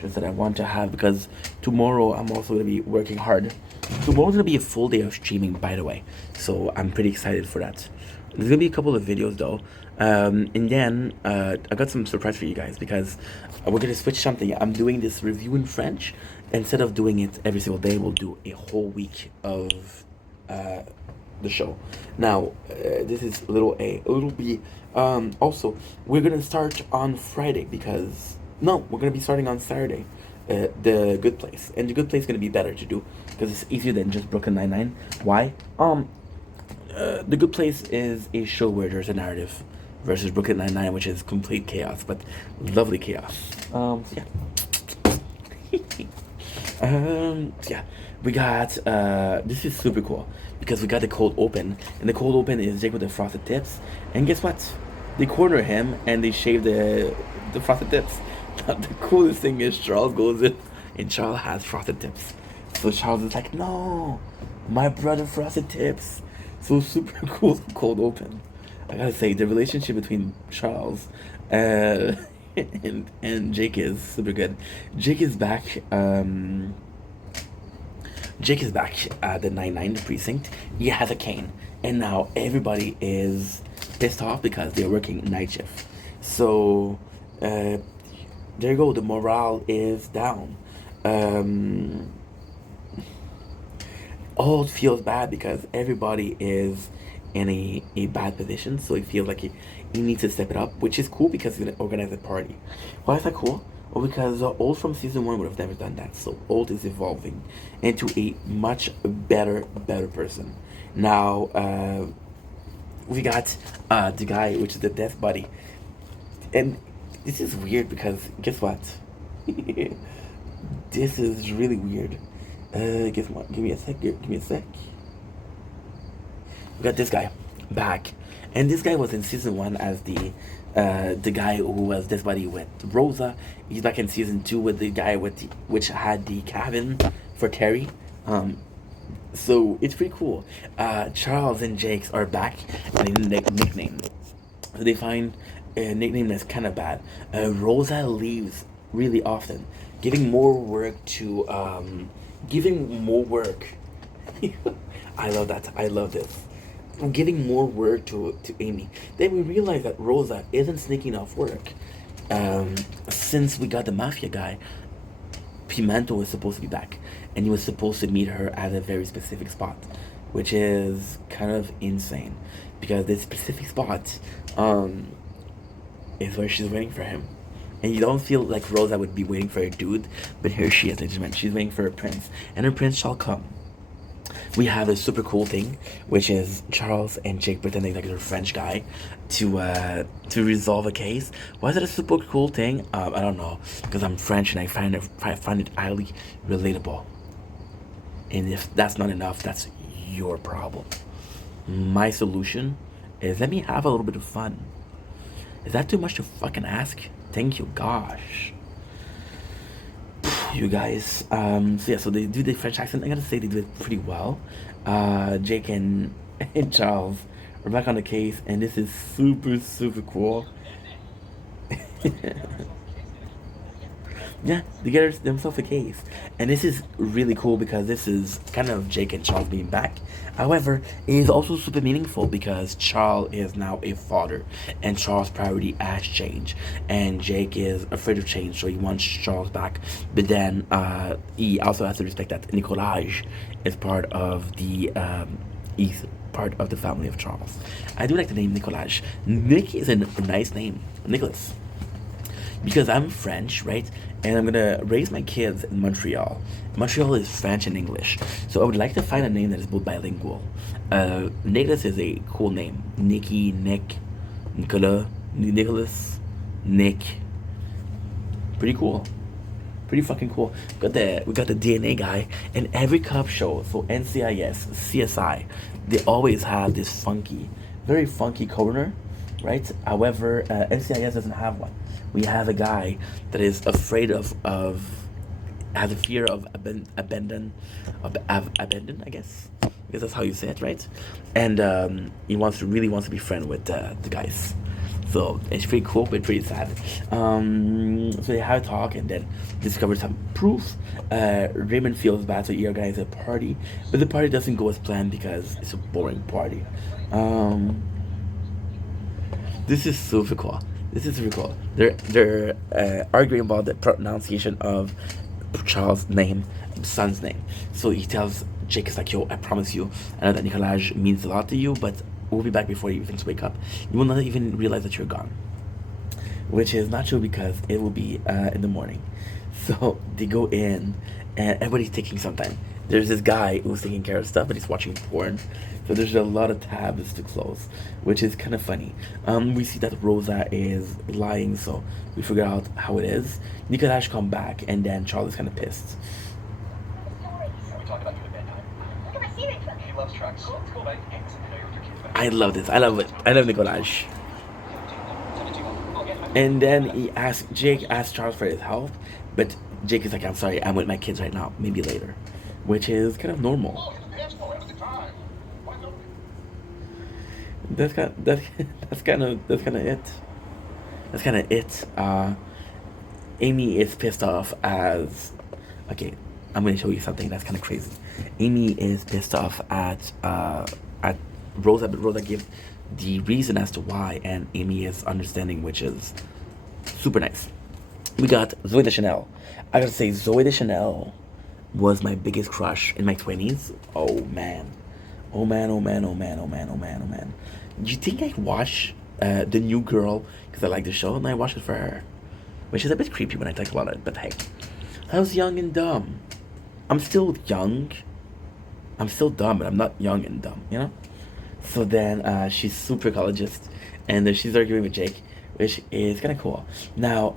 just that I want to have, because tomorrow I'm also going to be working hard. Tomorrow's going to be a full day of streaming, by the way, so I'm pretty excited for that. There's going to be a couple of videos though, and then I got some surprise for you guys, because we're going to switch something. I'm doing this review in French. Instead of doing it every single day, we'll do a whole week of the show. Now, this is little A. Little B, also, we're going to start on Friday, because... No, we're going to be starting on Saturday. The Good Place. And The Good Place is going to be better to do, because it's easier than just Brooklyn Nine-Nine. Why? The Good Place is a show where there's a narrative, versus Brooklyn Nine-Nine, which is complete chaos, but lovely chaos. Yeah. Yeah, we got, this is super cool, because we got the cold open, and the cold open is Jake with the frosted tips, and guess what? They corner him, and they shave the frosted tips. But the coolest thing is Charles goes in, and Charles has frosted tips. So Charles is like, no, my brother frosted tips. So super cool, cold open. I gotta say, the relationship between Charles, and Jake is super good. Jake is back at the 9-9 precinct. He has a cane, and now everybody is pissed off because they're working night shift. So there you go, the morale is down. Alt feels bad because everybody is in a bad position, so he feels like he needs to step it up, which is cool because he's gonna organize a party. Why is that cool? Well, because Old from season 1 would have never done that, so Old is evolving into a much better person. Now, we got the guy, which is the death buddy, and this is weird because guess what? This is really weird. Guess what? Give me a sec. We got this guy back, and this guy was in season 1 as the guy who was this buddy with Rosa. He's back in season 2 with the guy which had the cabin for Terry. So it's pretty cool. Charles and Jakes are back, and they need a nickname. So they find a nickname that's kind of bad. Rosa leaves really often, giving more work to I love that. I love this. Giving more work to Amy. Then we realize that Rosa isn't sneaking off work. Since we got the mafia guy, Pimento was supposed to be back, and he was supposed to meet her at a very specific spot, which is kind of insane, because this specific spot is where she's waiting for him. And you don't feel like Rosa would be waiting for a dude, but here she is, she's waiting for her prince, and her prince shall come. we have a super cool thing, which is Charles and Jake pretending like they're a French guy to resolve a case. Why is it a super cool thing? I don't know, because I'm French and I find it highly relatable. And if that's not enough, that's your problem. My solution is let me have a little bit of fun. Is that too much to fucking ask? Thank you, gosh. You guys. So they do the French accent. I gotta say they do it pretty well. Jake and Charles are back on the case, and this is super, super cool. Yeah, they get themselves a case. And this is really cool because this is kind of Jake and Charles being back. However, it is also super meaningful because Charles is now a father and Charles' priority has changed. And Jake is afraid of change, so he wants Charles back. But then he also has to respect that Nicolas is part of the he's part of the family of Charles. I do like the name Nicolas. Nick is a nice name. Nicholas. Because I'm French, right? And I'm gonna raise my kids in Montreal. Montreal is French and English. So I would like to find a name that is both bilingual. Nicholas is a cool name. Nicky, Nick, Nicolas, Nicholas, Nick. Pretty cool. Pretty fucking cool. We got the DNA guy, and every cop show, so NCIS, CSI, they always have this very funky coroner, right? However, NCIS doesn't have one. We have a guy that is afraid has a fear of abandon, I guess. Because that's how you say it, right? And he really wants to be friend with the guys. So it's pretty cool, but pretty sad. So they have a talk and then discover some proof. Raymond feels bad, so he organizes a party, but the party doesn't go as planned because it's a boring party. This is super cool. They're arguing about the pronunciation of Charles' name, son's name. So he tells Jake, is like, yo, I promise you, I know that Nicolas means a lot to you, but we'll be back before you even wake up. You will not even realize that you're gone. Which is not true because it will be in the morning. So they go in and everybody's taking some time. There's this guy who's taking care of stuff, but he's watching porn. So there's a lot of tabs to close, which is kind of funny. We see that Rosa is lying, so we figure out how it is. Nicolas come back, and then Charles is kind of pissed. We talked about you at bedtime. Look at my favorite book. He loves trucks. Cool, right? I love this. I love it. I love Nicolas. And then Jake asks Charles for his help, but Jake is like, I'm sorry, I'm with my kids right now, maybe later. Which is kind of normal. That's kind of it. Amy is pissed off as... Okay, I'm going to show you something that's kind of crazy. Amy is pissed off at Rosa, but Rosa gives the reason as to why, and Amy is understanding, which is super nice. We got Zoe Deschanel. I gotta say, Zoe Deschanel was my biggest crush in my 20s. Oh man. Do you think I'd watch The New Girl because I like the show, and I watch it for her? Which is a bit creepy when I think about it, but hey. I was young and dumb. I'm still young. I'm still dumb, but I'm not young and dumb, you know? So then she's super ecologist, and then she's arguing with Jake, which is kind of cool. Now,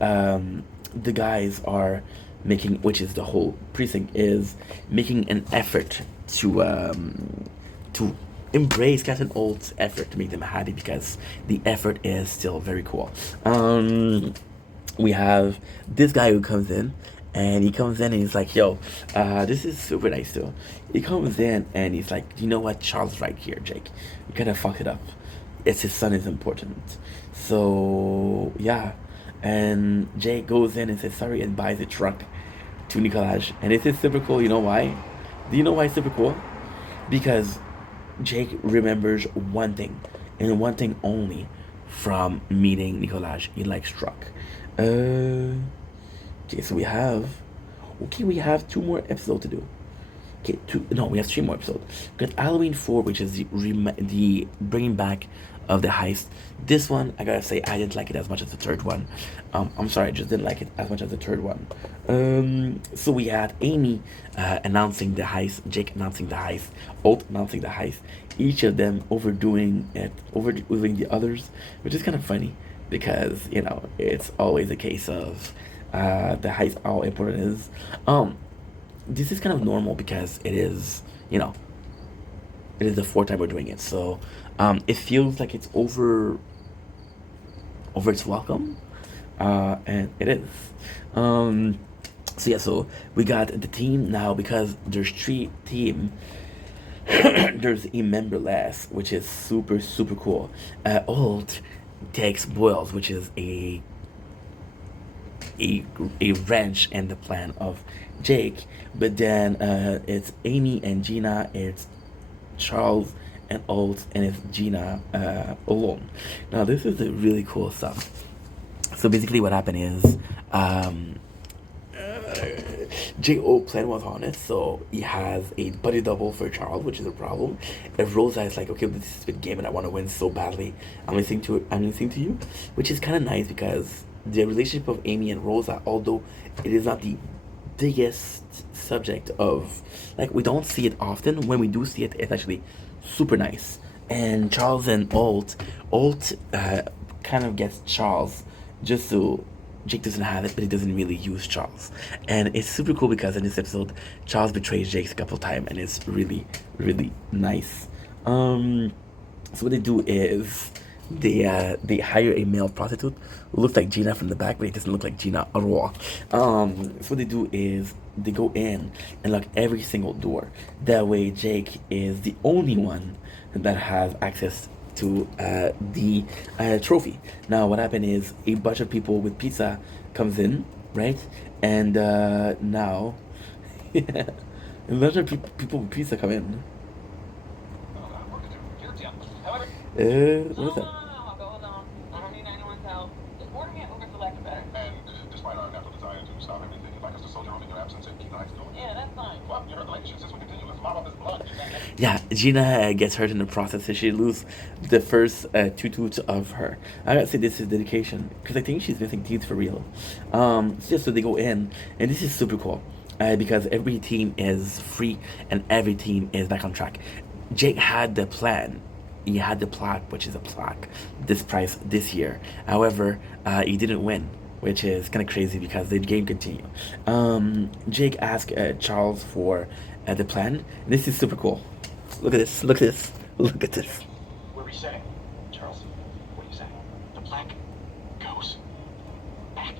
the guys are making, which is the whole precinct, is making an effort to embrace Captain Holt's effort to make them happy because the effort is still very cool. We have this guy who comes in, and he comes in and he's like, yo, this is super nice too. He comes in and he's like, you know what, Charles right here, Jake. You kind of fuck it up. It's his son is important. So, yeah. And Jake goes in and says sorry and buys a truck to Nicolas. And this is super cool. You know why? Do you know why it's super cool? Because Jake remembers one thing, and one thing only, from meeting Nicolas. He likes truck. Okay, so we have 2 more episodes to do. Okay, we have 3 more episodes. We got Halloween 4, which is the bringing back of the heist. This one, I gotta say, I didn't like it as much as the third one. I'm sorry, I just didn't like it as much as the third one. So we had Amy announcing the heist, Jake announcing the heist, Holt announcing the heist. Each of them overdoing the others, which is kind of funny because it's always a case of the heist, how important it is. This is kind of normal because it is the 4th time we're doing it, so it feels like it's over its welcome, and it is. So we got the team now because there's 3 team. There's a member less, which is super cool. Holt takes Boils, which is a wrench in the plan of Jake, but then it's Amy and Gina, it's Charles and Holt, and it's Gina alone. Now this is a really cool stuff. So basically what happened is J.O. plan was on it, so he has a buddy double for Charles, which is a problem. If Rosa is like, okay, this is a good game and I want to win so badly, I'm listening to you, which is kind of nice because the relationship of Amy and Rosa, although it is not the biggest subject of, like, we don't see it often, when we do see it, it's actually super nice. And Charles and Holt kind of gets Charles just so Jake doesn't have it, but he doesn't really use Charles. And it's super cool because in this episode, Charles betrays Jake a couple times, and it's really nice. So what they do is they hire a male prostitute who looks like Gina from the back, but it doesn't look like Gina at all. So what they do is they go in and lock every single door. That way Jake is the only one that has access to the trophy. Now what happened is a bunch of people with pizza comes in, right? And now a bunch of people with pizza come in. What is that? Hold on. I don't need anyone's help. Just order me an Uber Select better. And despite our natural desire to stop everything, you'd like us to soldier on in your absence and keep the heist going? Yeah, that's fine. Well, you heard the lady. She says we continue. Let's mop up this blood. Yeah, Gina gets hurt in the process, so she loses the first 2 tooth of her. I gotta say this is dedication because I think she's missing teeth for real. So they go in, and this is super cool because every team is free and every team is back on track. Jake had the plan. He had the plaque, which is a plaque, this price this year. However, he didn't win, which is kind of crazy because the game continued. Jake asked Charles for the plan. And this is super cool. Look at this. Look at this. Look at this. We're resetting. Charles, what do you say? The plaque goes back.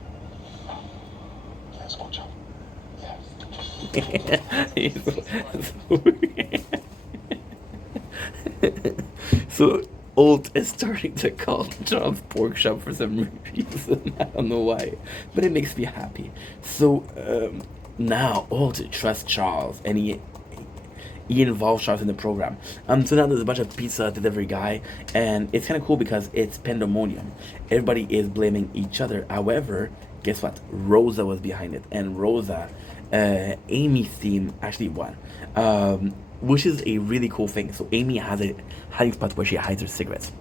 That's one job. So Holt is starting to call Charles pork chop for some reason. I don't know why, but it makes me happy. So now Holt trusts Charles, and he involves Charles in the program. So now there's a bunch of pizza delivery guy, and it's kind of cool because it's pandemonium. Everybody is blaming each other. However, guess what? Rosa was behind it, and Rosa, Amy's team actually won. Which is a really cool thing. So Amy has a hiding spot where she hides her cigarettes.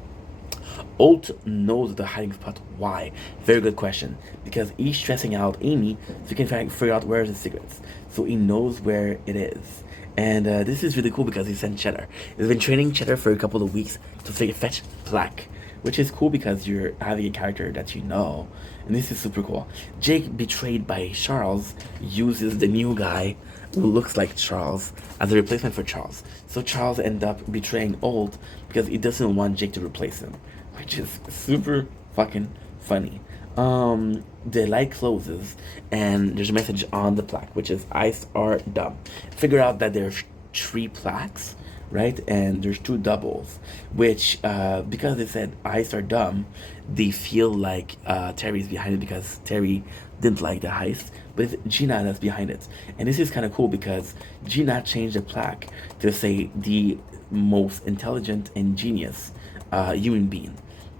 Holt knows the hiding spot. Why? Very good question. Because he's stressing out Amy so he can figure out where the cigarettes. So he knows where it is. And this is really cool because he sent Cheddar. He's been training Cheddar for a couple of weeks to fetch plaque, which is cool because you're having a character that you know. And this is super cool. Jake, betrayed by Charles, uses the new guy who looks like Charles as a replacement for Charles. So Charles ends up betraying Holt because he doesn't want Jake to replace him, which is super fucking funny. The light closes and there's a message on the plaque, which is "Ice are dumb." Figure out that there's 3 plaques, right? And there's 2 doubles, which because they said "Ice are dumb," they feel like Terry's behind it because Terry didn't like the heist, but it's Gina that's behind it. And this is kind of cool because Gina changed the plaque to say the most intelligent and genius human being.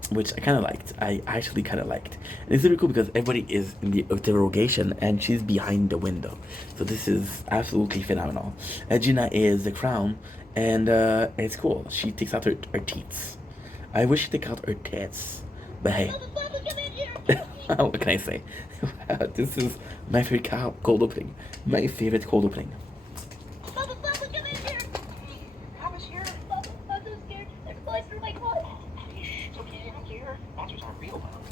which I kind of liked. I actually kind of liked. And it's really cool because everybody is in the interrogation and she's behind the window. So this is absolutely phenomenal. Gina is the crown, and it's cool. She takes out her teeth. I wish she took out her tits, but hey. What can I say? This is my favorite cold opening. My favorite cold opening. Papa, come in here! Papa's here. Papa, I'm so scared. There's blood through my clothes. It's okay, I don't care. Monsters aren't real, though.